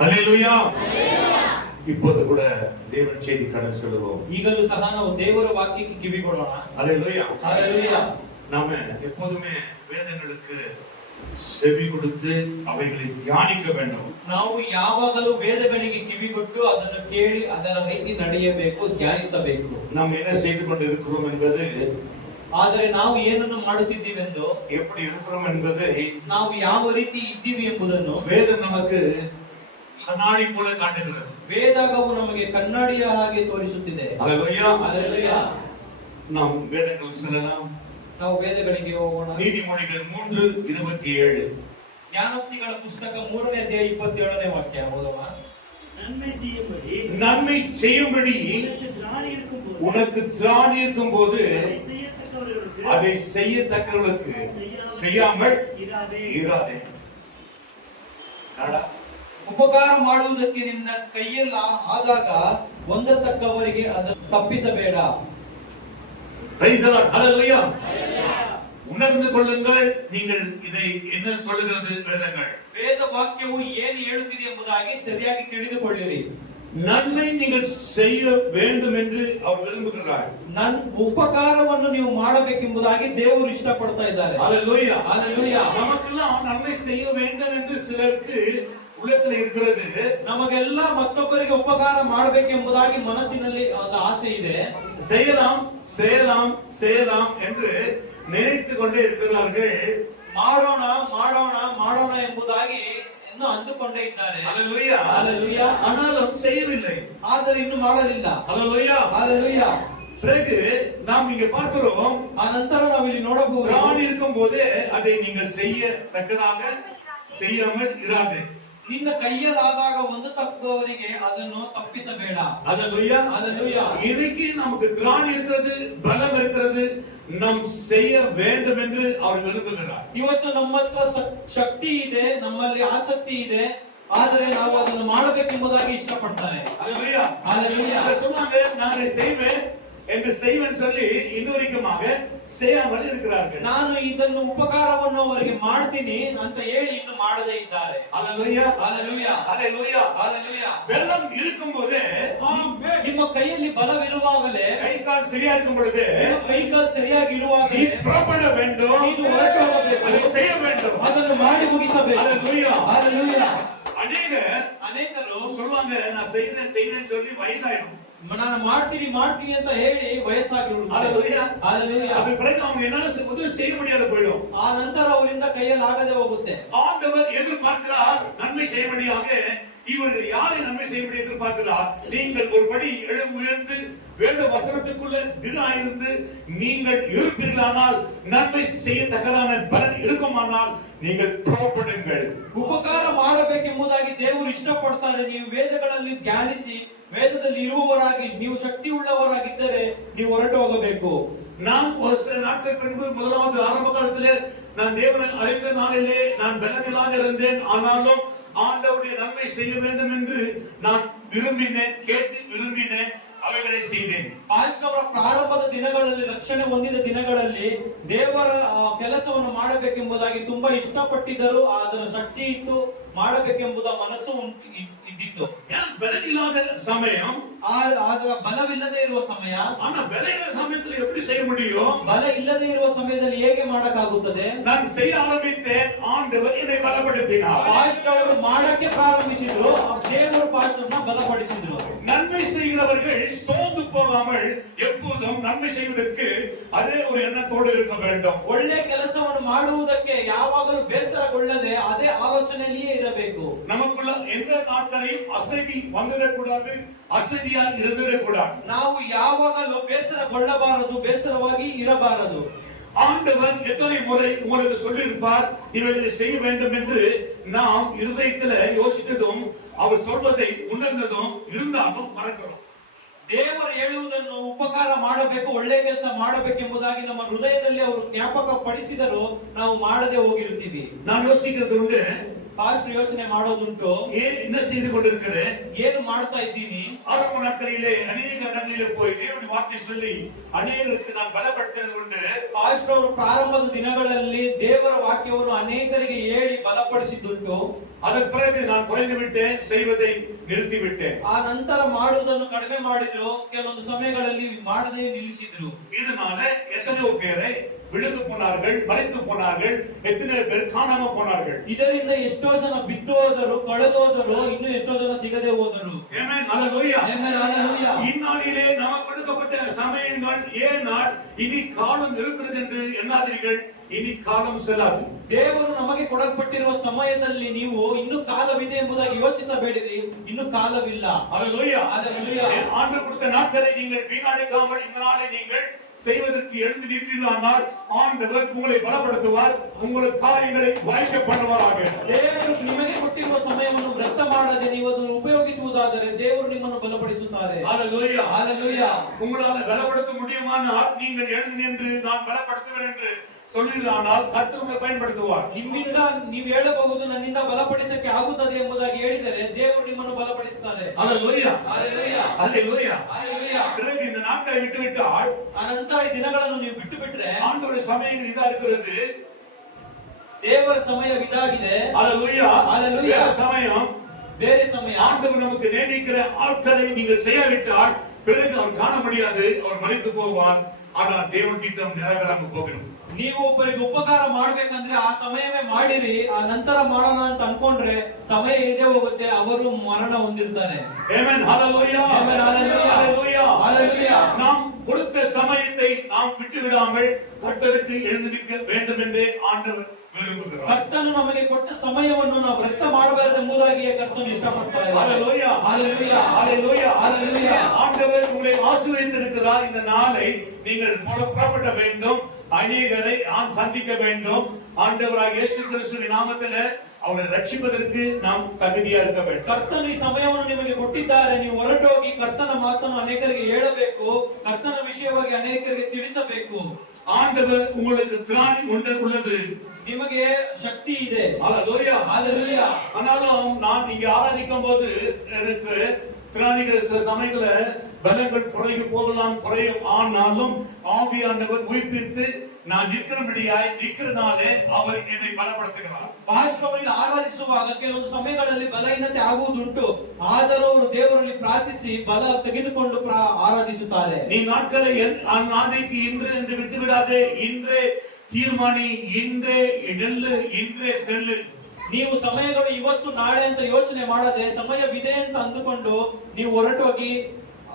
Hallelujah. இப்போது கூட ದೇವರ செய்தி ಕಡೆ சொல்லுவோம். ಈಗಲೂ ಸಹ ನಾವು ದೇವರ ವಾಕ್ಯಕ್ಕೆ ಕಿವಿ ಕೊಡೋಣ. ಹಲ್ಲೆಲೂಯಾ. ಹಲ್ಲೆಲೂಯಾ. நாம எப்போதுமே வேதங்களுக்கு செவி கொடுத்து அவைகளை தியானிக்க வேண்டும். ನಾವು ಯಾವಾಗಲೂ ವೇದಗಳಿಗೆ ಕಿವಿ ಕೊಟ್ಟು ಅದನ್ನು ಕೇಳಿ ಅದರ ರೀತಿ ನಡೆಯಬೇಕು, ಧ್ಯಾನಿಸಬೇಕು. நாம் என்ன செய்து கொண்டு இருக்கிறோம் என்பது, ಆದರೆ ನಾವು ಏನನ್ನು ಮಾಡುತ್ತಿದ್ದೀವೆಂದು, எப்படி இருக்கிறோம் என்பதை, ನಾವು ಯಾವ ರೀತಿ ಇದ್ದೀವಿ ಎಂಬುದನ್ನು வேதம் நமக்கு கண்ணாடி போல காட்டுகிறது. ವೇದವು ನಮಗೆ ಕನ್ನಡಿಯ ಹಾಗೆ ತೋರಿಸುತ್ತಿದೆ. ஹல்லேலூயா. ಹಲ್ಲೆಲೂಯಾ. நாம் வேதங்களுக்கு செல்லலாம். ನಾವು ವೇದಗಳಿಗೆ ಹೋಗೋಣ. நீதிமொழிகள் 3:27. ಜ್ಞಾನೋಕ್ತಿಗಳ ಪುಸ್ತಕ 3ನೇ ಅಧ್ಯಾಯ 27ನೇ ವಾಕ್ಯ ಓದೋಣ. நன்மை செய்யும்படி உனக்கு திராணி இருக்கும் போது அதை செய்யத்தக்கவர்களுக்கு செய்யாமல் இராதே. ಉಪಕಾರ ಮಾಡುವುದಕ್ಕೆ ನಿನ್ನ ಕೈಯಲ್ಲಿ ಆದಾಗ ಹೊಂದತಕ್ಕವರಿಗೆ ಅದನ್ನು ತಪ್ಪಿಸಬೇಡ. Praise the Lord. Hallelujah. உணர்ந்து கொள்ளுங்கள், நீங்கள் இதை என்ன சொல்லுகிறது வேதங்கள். ವೇದ ವಾಕ್ಯವು ಏನು ಹೇಳುತ್ತಿದೆ ಎಂಬುದಾಗಿ ಸರಿಯಾಗಿ ತಿಳಿದುಕೊಳ್ಳಿರಿ. நன்மை நீங்கள் செய்ய வேண்டும் என்று அவர் விரும்புகிறார். ಉಪಕಾರವನ್ನು ನೀವು ಮಾಡಬೇಕೆಂಬುದಾಗಿ ದೇವರು ಇಷ್ಟಪಡ್ತಾ ಇದ್ದಾರೆ. ஹalleluya. ஹalleluya. நமக்கெல்லாம் நன்மை செய்ய வேண்டும் என்று சிலருக்கு உள்ளத்தில் இருக்கிறது. ನಮಗೆಲ್ಲ ಮತ್ತೊಬ್ಬರಿಗೆ ಉಪಕಾರ ಮಾಡಬೇಕೆಂಬುದಾಗಿ ಮನಸ್ಸಿನಲ್ಲಿ ಒಂದು ಆಸೆ ಇದೆ. செய்யலாம் செய்யலாம் செய்யலாம் என்று நினைத்துக் கொண்டே இருக்கிறார்கள். ಮಾಡೋಣ ಮಾಡೋಣ ಮಾಡೋಣ ಎಂಬುದಾಗಿ ಇನ್ನೂ ಅಂದುಕೊಂಡೇ ಇದ್ದಾರೆ. ஹalleluya. ஹalleluya. ஆனாலும் செய்யவில்லை. ಆದರೆ ಇನ್ನು ಮಾಡಲಿಲ್ಲ. ஹalleluya. ஹalleluya. பிறகு நாம் இங்க பார்க்கிறோம், ಆ ನಂತರ ನಾವು ಇಲ್ಲಿ ನೋಡಬಹುದು, திராணி இருக்கும் போது அதை நீங்கள் செய்யத்தக்கதாக செய்யாமல் இராதே. ನಿನ್ನ ಕೈಯಲ್ಲಾದಾಗ ಒಂದು ತಕ್ಕವರಿಗೆ ಅದನ್ನು ತಪ್ಪಿಸಬೇಡ. ஹalleluya. ஹalleluya. இன்னைக்கு நமக்கு திராணி இருக்கிறது, பலம் இருக்கிறது, நாம் செய்ய வேண்டும் என்று அவர் விரும்புகிறார். ಇವತ್ತು ನಮ್ಮ ಹತ್ರ ಶಕ್ತಿ ಇದೆ, ನಮ್ಮಲ್ಲಿ ಆಸಕ್ತಿ ಇದೆ, ಆದರೆ ನಾವು ಅದನ್ನು ಮಾಡಬೇಕೆಂಬುದಾಗಿ ಇಷ್ಟಪಡ್ತಾರೆ. ஹalleluya. ஹalleluya. சொன்னாங்க நான் செய்வேன் என்று செய்வேன் சொல்லி இன்னொருக்கமாக செய்யாமல் இருக்கிறார்கள். ನಾನು ಇದನ್ನು ಉಪಕಾರವನ್ನು ಅವರಿಗೆ ಮಾಡ್ತೀನಿ ಅಂತ ಹೇಳಿ ಇನ್ನು ಮಾಡದೇ ಇದ್ದಾರೆ. ஹalleluya. ஹalleluya. ஹalleluya. ஹalleluya. வெள்ளம் இருக்கும்போது, ನಿಮ್ಮ ಕೈಯಲ್ಲಿ ಬಲವಿರುವಾಗಲೇ, கை கால் சரியா இருக்கும் பொழுது, ಕೈಕಾಲು ಸರಿಯಾಗಿ நீ ಇರುವಾಗಲೇ புறப்பட வேண்டும், ನೀನು ಹೊರಟು ಹೋಗಬೇಕು, அதை செய்ய வேண்டும். ಅದನ್ನು ಮಾಡಿ ಮುಗಿಸಬೇಕು. ஹalleluya. ஹalleluya. அநேகರು சொல்வாங்க நான் செய்றேன் செய்றேன் சொல்லி வயதாயிடும். ನಾನು ಮಾಡ್ತೀನಿ ಮಾಡ್ತೀನಿ ಅಂತ ಹೇಳಿ ವಯಸ್ಸಾಗಿರುವುದು. ஹalleluya. ஹalleluya. அது பிறகு அவங்க என்னால உதவி செய்ய முடியாத போயிடும். ಆ ನಂತರ ಅವರಿಂದ ಕೈಯಲ್ಲಿ ಆಗದೆ ಹೋಗುತ್ತೆ. ஆண்டவர் எதிர்பார்க்கிறார் நன்மை செய்யும்படியாக. இவர்கள் யாரை நன்மை செய்யும்படி எதிர்பார்க்கிறார்? நீங்கள் ஒருபடி உயர்ந்து வேத வசனத்துக்குள்ள திடமாயிருந்து நீங்கள் இருப்பீர்களானால், நன்மை செய்யத்தக்கதான பலன் இருக்குமானால் நீங்கள் புறப்படுங்கள். ಉಪಕಾರ ಮಾಡಬೇಕೆಂಬುದಾಗಿ ದೇವರು ಇಷ್ಟಪಡ್ತಾರೆ. ನೀವು ವೇದಗಳಲ್ಲಿ ಧ್ಯಾನಿಸಿ ವೇದದಲ್ಲಿ ಇರುವವರಾಗಿ ನೀವು ಶಕ್ತಿ ಉಳ್ಳವರಾಗಿದ್ದರೆ ನೀವು ಹೊರಟು ಹೋಗಬೇಕು. நான் ஒரு சில நாட்கள் பின்பு முதலாவது ஆரம்ப காலத்திலே நான் தேவனை அறிந்த நாளிலே நான் பலனில்லாத இருந்தேன். ஆனாலும் ஆண்டவருடைய நன்மை செய்ய வேண்டும் என்று நான் விரும்பினேன், கேட்டு விரும்பினேன், ಅವುಗಳೇ செய்தேன். ಪಾಸ್ಟರ್ ಪ್ರಾರಂಭದ ದಿನಗಳಲ್ಲಿ, ರಕ್ಷಣೆ ಹೊಂದಿದ ದಿನಗಳಲ್ಲಿ ದೇವರ ಕೆಲಸವನ್ನು ಮಾಡಬೇಕೆಂಬುದಾಗಿ ತುಂಬಾ ಇಷ್ಟಪಟ್ಟಿದ್ದರು. ಅದರ ಶಕ್ತಿ ಇತ್ತು, ಮಾಡಬೇಕೆಂಬುದ ಮನಸ್ಸು ಇದ್ದಿತ್ತು. பலனில்லாத சமயம், ಆಗ ಬಲವಿಲ್ಲದೆ ಇರುವ ಸಮಯ. ஆனா பலன சமயத்தில் எப்படி செய்ய முடியும்? ಬಲ ಇಲ್ಲದೆ ಇರುವ ಸಮಯದಲ್ಲಿ ಹೇಗೆ ಮಾಡಕ್ಕಾಗುತ್ತದೆ? நான் செய்ய ஆரம்பித்தேன், ஆண்டவர் என்னை பலப்படுத்தினார். ಪಾಸ್ಟರ್ ಮಾಡಕ್ಕೆ ಪ್ರಾರಂಭಿಸಿದ್ರು, ದೇವರು ಪಾಸ್ಟರ್ನ ಬಲಪಡಿಸಿದ್ರು. நன்மை செய்கிறவர்கள் சோர்ந்து போகாமல் எப்போதும் நன்மை செய்வதற்கு அதே ஒரு எண்ணத்தோடு இருக்க வேண்டும். ಒಳ್ಳೆ ಕೆಲಸವನ್ನು ಮಾಡುವುದಕ್ಕೆ ಯಾವಾಗಲೂ ಬೇಸರಗೊಳ್ಳದೆ ಅದೇ ಆಲೋಚನೆಯಲ್ಲಿಯೇ ಇರಬೇಕು. நமக்குள்ள எந்த நாட்களையும் அசதி வந்துடக்கூடாது, அசதியா இருந்துடக்கூடாது. ನಾವು ಯಾವಾಗಲೂ ಬೇಸರಗೊಳ್ಳಬಾರದು, ಬೇಸರವಾಗಿ ಇರಬಾರದು. ஆண்டவர் எத்தனை முறை உங்களுக்கு சொல்லியிருப்பார் இவைகளை செய்ய வேண்டும் என்று நாம் இருதயத்தில் யோசித்ததும் அவர் சொல்வதை உணர்ந்ததும் இருந்தாலும் மறக்கிறோம். ದೇವರು ಹೇಳುವುದನ್ನು ಉಪಕಾರ ಮಾಡಬೇಕು, ಒಳ್ಳೆ ಕೆಲಸ ಮಾಡಬೇಕೆಂಬುದಾಗಿ ನಮ್ಮ ಹೃದಯದಲ್ಲಿ ಅವರು ಜ್ಞಾಪಕ ಪಡಿಸಿದರೂ ನಾವು ಮಾಡದೆ ಹೋಗಿರುತ್ತೀವಿ. நான் யோசிக்கிறது உண்டு, ಪಾಸ್ಟರ್ ಯೋಚನೆ ಮಾಡೋದುಂಟು, என்ன செய்து கொண்டிருக்கிறேன், ಏನು ಮಾಡ್ತಾ ಇದ್ದೀನಿ. ஆரம்ப நாட்களிலே அநேக இடங்களிலே போய் தேவனுடைய வார்த்தை சொல்லி அநேகருக்கு நான் பலப்படுத்தினது உண்டு. ಪಾಸ್ಟರ್ ಅವರು ಪ್ರಾರಂಭದ ದಿನಗಳಲ್ಲಿ ದೇವರ ವಾಕ್ಯವನ್ನು ಅನೇಕರಿಗೆ ಹೇಳಿ ಬಲಪಡಿಸಿದ್ದುಂಟು. அதற்கு பிறகு நான் குறைந்து விட்டேன், செய்வதை நிறுத்தி விட்டேன். ಆ ನಂತರ ಮಾಡುವುದನ್ನು ಕಡಿಮೆ ಮಾಡಿದ್ರು, ಕೆಲವೊಂದು ಸಮಯಗಳಲ್ಲಿ ಮಾಡದೇ ನಿಲ್ಲಿಸಿದ್ರು. இதனால எத்தனையோ பேரை விழுந்து போனார்கள், மறைத்து போனார்கள், எத்தனை பேர் காணாம போனார்கள். ಇದರಿಂದ ಎಷ್ಟೋ ಜನ ಬಿದ್ದು ಹೋದರು, ಕಳೆದೋದರು, ಇನ್ನು ಎಷ್ಟೋ ಜನ ಸಿಗದೆ ಹೋದರು. Amen, hallelujah. Amen, hallelujah. இந்நாளிலே நமக்கு கொடுக்கப்பட்ட சமயங்கள் ஏனால் இனி காலம் இருக்கிறது என்று எண்ணாதீர்கள், இனி காலம் செல்லாது. ದೇವರು ನಮಗೆ ಕೊಡಲ್ಪಟ್ಟಿರುವ ಸಮಯದಲ್ಲಿ ನೀವು ಇನ್ನು ಕಾಲವಿದೆ ಎಂಬುದಾಗಿ ಯೋಚಿಸಬೇಡಿರಿ, ಇನ್ನು ಕಾಲವಿಲ್ಲ. ஹalleluya. ஹalleluya. ஆண்டவர் கொடுத்த நாட்களை நீங்கள் வீணடிக்காமல் இந்த நாளை நீங்கள் செய்வதற்கு எழுந்து நின்றீர்களானால் ஆண்டவர் உங்களை பலப்படுத்துவார், உங்களுக்கு காரியங்களை வாய்க்க பண்ணுவாராக. ದೇವರು ನಿಮಗೆ ಕೊಟ್ಟಿರುವ ಸಮಯವನ್ನು ವ್ಯರ್ಥ ಮಾಡದೆ ನೀವು ಅದನ್ನು ಉಪಯೋಗಿಸುವುದಾದರೆ ದೇವರು ನಿಮ್ಮನ್ನು ಬಲಪಡಿಸುತ್ತಾರೆ. ஹalleluya. ஹalleluya. உங்களால பலப்படுத்த முடியுமானால் நீங்கள் எழுந்து நின்று நான் பலப்படுத்துவேன் என்று சொல்லினால் கர்த்தர் உங்களை பயன்படுத்துவார். ನಿಮ್ಮಿಂದ ನೀವು ಹೇಳಬಹುದು ನನ್ನಿಂದ ಬಲಪಡಿಸಕ್ಕೆ ಆಗುತ್ತದೆ ಎಂಬುದಾಗಿ ಹೇಳಿದರೆ ದೇವರು ನಿಮ್ಮನ್ನು ಬಲಪಡಿಸುತ್ತಾರೆ. ஹalleluya. ஹalleluya. ஹalleluya. ஹalleluya. பிறகு இந்த நாட்களை விட்டுவிட்டால் ಅನಂತರ ಈ ದಿನಗಳನ್ನು ನೀವು ಬಿಟ್ಟು ಬಿಟ್ರೆ ஆண்டவருடைய சமயங்கள் இதா இருக்கிறது. ದೇವರ ಸಮಯ ಇದಾಗಿದೆ. ஹalleluya. ஹalleluya. வேற சமயம், ಬೇರೆ ಸಮಯ. ஆண்டவர் நமக்கு நியமிக்கிற ஆட்களை நீங்கள் செய்யாவிட்டால் பிறகு அவர் காண முடியாது, அவர் மறைத்து போவார். ஆனால் தேவன் திட்டம் நிறைவேறாமல் போகணும். ನೀವು ಒಬ್ಬರಿಗೆ ಉಪಕಾರ ಮಾಡ್ಬೇಕಂದ್ರೆ ಆ ಸಮಯವೇ ಮಾಡಿರಿ, ಆ ನಂತರ ಮಾಡೋಣ ಅಂತ ಅನ್ಕೊಂಡ್ರೆ ಸಮಯ ಇದೇ ಹೋಗುತ್ತೆ, ಅವರು ಮರಣ ಹೊಂದಿರ್ತಾರೆ. ಆಮೆನ್, ஹalleluya. ಆಮೆನ್, ஹalleluya. ஹalleluya. ஹalleluya. நாம் கொடுத்த சமயத்தை நாம் விட்டு விடாமல் கர்த்தருக்கு எழுந்து நிற்க வேண்டும் என்றே ஆண்டவர் விரும்புகிறார். ಕರ್ತನು ನಮಗೆ ಕೊಟ್ಟ ಸಮಯವನ್ನು ನಾವು ವ್ಯರ್ಥ ಮಾಡಬಾರದು ಎಂಬುದಾಗಿ ಕರ್ತನು ಇಷ್ಟಪಡ್ತಾರೆ. ஹalleluya. ஹalleluya. ஹalleluya. ஹalleluya. ஆண்டவர் உங்களை ஆசீர்வதித்திருக்கிறார். இந்த நாளை நீங்கள் புறப்பட வேண்டும், அநேகரை சந்திக்க வேண்டும். ஆண்டவராகிய இயேசு கிறிஸ்துவின் நாமத்திலே அவரை ரட்சிப்பதற்கு நாம் தகுதியா இருக்க வேண்டும். ಕರ್ತನು ಈ ಸಮಯವನ್ನು ನಿಮಗೆ ಕೊಟ್ಟಿದ್ದಾರೆ, ನೀವು ಹೊರಟೋಗಿ ಕರ್ತನ ಮಾತನ್ನು ಅನೇಕರಿಗೆ ಹೇಳಬೇಕು, ಕರ್ತನ ವಿಷಯವಾಗಿ ಅನೇಕರಿಗೆ ತಿಳಿಸಬೇಕು. ஆண்டவர் உங்களுக்கு திராணி உள்ளது, ನಿಮಗೆ ಶಕ್ತಿ ಇದೆ. ஹalleluya. ஹalleluya. ஆனாலும் நான் இங்க ஆராதிக்கும் போது எனக்கு திராணிகள் சில சமயத்துல பலங்கள் குறையும். ஆனாலும் ஆவியானவர் உயிர்ப்பித்து நான் நிற்கிறபடியாய் நிற்கிறனாலே அவர் என்னை பலப்படுத்துகிறார். ಪಾಸ್ಟರ್‌ಗಳನ್ನು ಆರಾಧಿಸುವಾಗ ಕೆಲವೊಂದು ಸಮಯಗಳಲ್ಲಿ ಬಲಹೀನತೆ ಆಗುವುದುಂಟು, ಆದರೂ ಅವರು ದೇವರಲ್ಲಿ ಪ್ರಾರ್ಥಿಸಿ ಬಲ ತೆಗೆದುಕೊಂಡು ಆರಾಧಿಸುತ್ತಾರೆ. நீ நாட்களை நாளைக்கு இன்று என்று விட்டு விடாதே, இன்றே தீர்மானி, இன்றே நெல்லு, இன்றே செல்லு. ನೀವು ಸಮಯಗಳು ಇವತ್ತು ನಾಳೆ ಅಂತ ಯೋಚನೆ ಮಾಡದೆ ಸಮಯವಿದೆ ಅಂತ ಅಂದುಕೊಂಡು ನೀವು ಹೊರಟೋಗಿ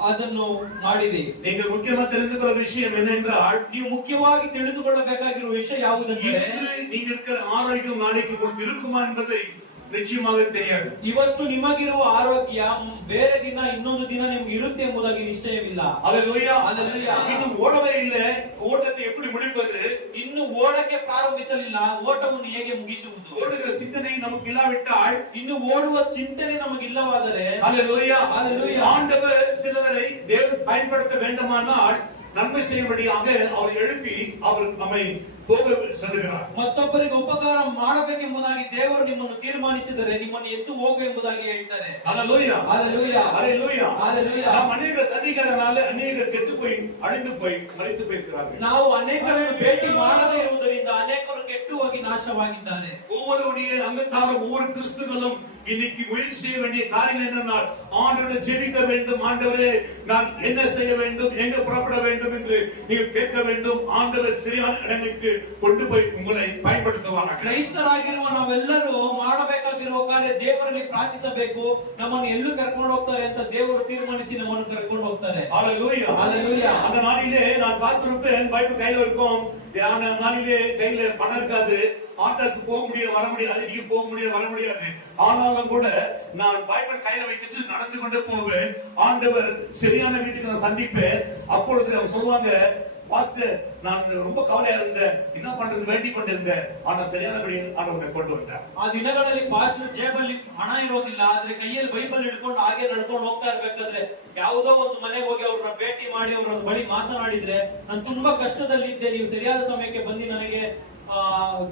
ಅದನ್ನು ಮಾಡಿರಿ. நீங்கள் முக்கியமா தெரிந்து கொள்ள விஷயம் என்னென்றால், ನೀವು ಮುಖ್ಯವಾಗಿ ತಿಳಿದುಕೊಳ್ಳಬೇಕಾಗಿರುವ ವಿಷಯ ಯಾವುದೆಂದರೆ, நீங்க இருக்கிற ஆரோக்கியம் நாளைக்கு இருக்குமா என்பதை ನಿಶ್ಚಯವಾಗಿ தெரியாது. ಇವತ್ತು ನಿಮಗಿರುವ ಆರೋಗ್ಯ ಬೇರೆ ದಿನ ಇನ್ನೊಂದು ದಿನ ನಿಮಗೆ ಇರುತ್ತೆ ಎಂಬುದಾಗಿ ನಿಶ್ಚಯವಿಲ್ಲ. ஹalleluya. ஹalleluya. இன்னும் ஓடவே இல்லை, ஓட்டத்தை எப்படி முடிப்பது? ಇನ್ನು ಓಡಕ್ಕೆ ಪ್ರಾರಂಭಿಸಲಿಲ್ಲ, ಓಟವನ್ನು ಹೇಗೆ ಮುಗಿಸುವುದು? ஓடுகிற சிந்தனை நமக்கு இல்லாவிட்டால், ಇನ್ನು ಓಡುವ ಚಿಂತನೆ ನಮಗಿಲ್ಲವಾದರೆ, ஹalleluya. ஹalleluya. ஆண்டவர் சிலரை தேவன் பயன்படுத்த வேண்டுமானால் நன்மை செய்யும்படியாக அவர் எழுப்பி அவர் நம்மை போக சொல்லுகிறார். ಮತ್ತೊಬ್ಬರಿಗೆ ಉಪಕಾರ ಮಾಡಬೇಕೆಂಬುದಾಗಿ ದೇವರು ನಿಮ್ಮನ್ನು ತೀರ್ಮಾನಿಸಿದರೆ ನಿಮ್ಮನ್ನು ಎತ್ತು ಹೋಗು ಎಂಬುದಾಗಿ ಹೇಳ್ತಾರೆ. ஹalleluya. ஹalleluya. ஹalleluya. ஹalleluya. நாம் அநேக சதிகாரனால அநேகர் கெட்டு போய் அழிந்து போய் மரித்து போயிருக்கிறார்கள். ನಾವು ಅನೇಕರನ್ನು ಭೇಟಿ ಮಾಡದೇ ಇರುವುದರಿಂದ ಅನೇಕರು ಕೆಟ್ಟು ಹೋಗಿ ನಾಶವಾಗಿದ್ದಾರೆ. ஒவ்வொருடைய அங்கத்தாரும் ஒவ்வொரு கிறிஸ்துகளும் இன்னைக்கு முயற்சி செய்ய வேண்டிய காரியம் என்னன்னா, ஆண்டவரை ஜெபிக்க வேண்டும். ஆண்டவரே நான் என்ன செய்ய வேண்டும், எங்க புறப்பட வேண்டும் என்று நீங்கள் கேட்க வேண்டும். ஆண்டவர் சரியான இடங்களுக்கு கொண்டு போய் உங்களை பயன்படுத்துவாங்க. ಕ್ರೈಸ್ತರಾಗಿರುವ ನಾವೆಲ್ಲರೂ ಮಾಡಬೇಕಾಗಿರುವ ಕಾರ್ಯ ದೇವರಲ್ಲಿ ಪ್ರಾರ್ಥಿಸಬೇಕು. ನಮ್ಮನ್ನು ಎಲ್ಲೂ ಕರ್ಕೊಂಡು ಹೋಗ್ತಾರೆ ಅಂತ ದೇವರು ತೀರ್ಮಾನಿಸಿ ನಮ್ಮನ್ನು ಕರ್ಕೊಂಡು ಹೋಗ್ತಾರೆ. ஹalleluya. ஹalleluya. அந்த நாளிலே நான் காத்திருப்பேன், பைபிள் கையில இருக்கும். அந்த நாளிலே கையில பணம் இருக்காது, ஆட்டோக்கு போக முடியாது, வர முடியாது, அன்னைக்கு போக முடியாது, வர முடியாது. ஆனாலும் கூட நான் பைபிள் கையில வைத்துட்டு நடந்து கொண்டே போவேன். ஆண்டவர் சரியான வீட்டுக்கு நான் சந்திப்பேன். அப்பொழுது அவர் சொல்லுவாங்க, பாஸ்டர் நான் ரொம்ப கவலையா இருந்தேன், என்ன பண்றது வேண்டிக் கொண்டிருந்தேன், ஆனா சரியானபடி ஆண்டவரை கொண்டு வந்தார். ಆ ದಿನಗಳಲ್ಲಿ ಪಾಸ್ಟರ್ ಜೇಬಲ್ಲಿ ಹಣ ಇರೋದಿಲ್ಲ, ಆದ್ರೆ ಕೈಯಲ್ಲಿ ಬೈಬಲ್ ಹಿಡ್ಕೊಂಡು ಹಾಗೆ ನಡ್ಕೊಂಡು ಹೋಗ್ತಾ ಇರ್ಬೇಕಾದ್ರೆ ಯಾವುದೋ ಒಂದು ಮನೆಗೆ ಹೋಗಿ ಅವ್ರನ್ನ ಭೇಟಿ ಮಾಡಿ ಅವ್ರ ಬಳಿ ಮಾತನಾಡಿದ್ರೆ, ನಾನು ತುಂಬಾ ಕಷ್ಟದಲ್ಲಿದ್ದೆ, ನೀವು ಸರಿಯಾದ ಸಮಯಕ್ಕೆ ಬಂದು ನನಗೆ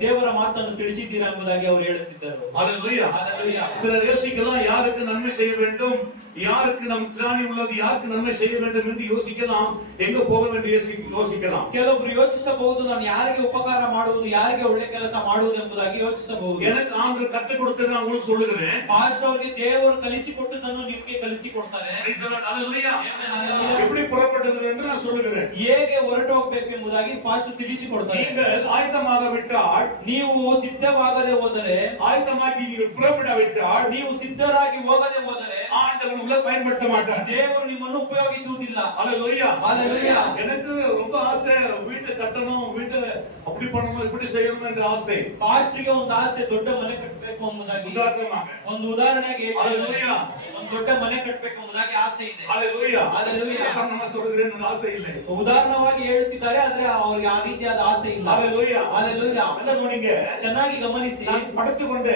ದೇವರ ಮಾತನ್ನು ತಿಳಿಸಿದ್ದೀರಾ ಎಂಬುದಾಗಿ ಅವರು ಹೇಳುತ್ತಿದ್ದರು. ஹalleluya. Hallelujah. சிலர் யோசிக்கலாம், யாருக்கு நன்மை செய்ய வேண்டும், யாருக்கு நம் திராணி உள்ளது, யாருக்கு நன்மை செய்ய வேண்டும் என்று யோசிக்கலாம், எங்க போக வேண்டும் யோசிக்கலாம். ಕೆಲವೊಬ್ರು ಯೋಚಿಸಬಹುದು, ನಾನು ಯಾರಿಗೆ ಉಪಕಾರ ಮಾಡುವುದು, ಯಾರಿಗೆ ಒಳ್ಳೆ ಕೆಲಸ ಮಾಡುವುದು ಎಂಬುದಾಗಿ ಯೋಚಿಸಬಹುದು. எனக்கு ஆண்டவர் கற்றுக் கொடுத்ததை நான் உங்களுக்கு சொல்லுகிறேன். ಪಾಸ್ಟರ್ ಅವರಿಗೆ ದೇವರು ಕಲಿಸಿಕೊಟ್ಟದನ್ನು ನಿಮಗೆ ಕಲಿಸಿಕೊಡ್ತಾರೆ. Praise the Lord. Hallelujah. Hallelujah. எப்படி புறப்பட்டது என்று நான் சொல்லுகிறேன். ಹೇಗೆ ಹೊರಟು ಹೋಗಬೇಕು ಎಂಬುದಾಗಿ ಪಾಸ್ಟರ್ ತಿಳಿಸಿಕೊಡ್ತಾರೆ. நீங்கள் ஆயத்தமாக விட்டால், ನೀವು ಸಿದ್ಧವಾಗದೆ ಹೋದರೆ, ஆயத்தமாகி நீங்கள் புறப்படாவிட்டால், ನೀವು ಸಿದ್ಧರಾಗಿ ಹೋಗದೆ ಹೋದರೆ ஆண்டவர் உங்களை பயன்படுத்த மாட்டார். ದೇವರು ನಿಮ್ಮನ್ನು ಉಪಯೋಗಿಸುವುದಿಲ್ಲ. Hallelujah. Hallelujah. எனக்கு ரொம்ப ஆசை, வீட்டை கட்டணும், வீட்டை அப்படி பண்ணணும், இப்படி செய்யணும் என்ற ஆசை. ಪಾಸ್ಟರ್ಗೆ ಒಂದು ಆಸೆ, ದೊಡ್ಡ ಮನೆ ಕಟ್ಟಬೇಕು ಎಂಬುದಾಗಿ. உதாரணமாக, ಒಂದು ಉದಾಹರಣೆಗೆ Hallelujah. ಒಂದು ದೊಡ್ಡ ಮನೆ ಕಟ್ಟಬೇಕು ಎಂಬುದಾಗಿ ಆಸೆ ಇದೆ. Hallelujah. Hallelujah. நான் சொல்லுகிறேன், ನನ್ನ ಆಸೆ இல்லை. ಉದಾಹರಣವಾಗಿ ಹೇಳುತ್ತಿದ್ದಾರೆ, ಆದ್ರೆ ಅವರಿಗೆ ಆ ರೀತಿಯಾದ ಆಸೆ ಇಲ್ಲ. Hallelujah. Hallelujah. நல்ல கவனிங்க. ಚೆನ್ನಾಗಿ ಗಮನಿಸಿ. நான் படுத்துக்கொண்டு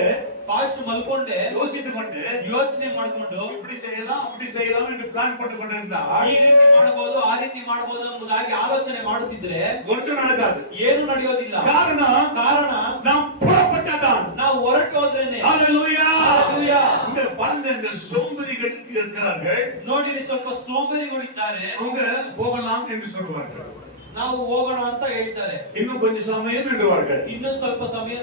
ಪಾಸ್ಟ್ ಮಲ್ಕೊಂಡೆ யோசித்துக்கொண்டு ಯೋಚನೆ ಮಾಡಿಕೊಂಡು இப்படி செய்யலாம், அப்படி செய்யலாம் என்று பிளான் போட்டுக்கொண்டிருந்தா ಈ ರೀತಿ ಮಾಡಬಹುದು, ಆ ರೀತಿ ಮಾಡಬಹುದು ಎಂಬುದಾಗಿ ಆಲೋಚನೆ ಮಾಡುತ್ತಿದ್ರೆ ஒன்று நடக்காது. ಏನು ನಡೆಯೋದಿಲ್ಲ. ಕಾರಣ நாம் புறப்பட்டதான். ನಾವು ಹೊರಟು ಹೋದ್ರೇನೆ. Hallelujah. Hallelujah. இந்த பறந்த இந்த சோம்பேறிகள் இருக்கிறார்கள். ನೋಡಿರಿ, ಸ್ವಲ್ಪ ಸೋಂಬೇರಿಗಳಿದ್ದಾರೆ. அவங்க போகலாம் என்று சொல்வார்கள். ನಾವು ಹೋಗೋಣ ಅಂತ ಹೇಳ್ತಾರೆ. இன்னும் கொஞ்சம் சமயம் என்றுவார்கள். ಇನ್ನೂ ಸ್ವಲ್ಪ ಸಮಯ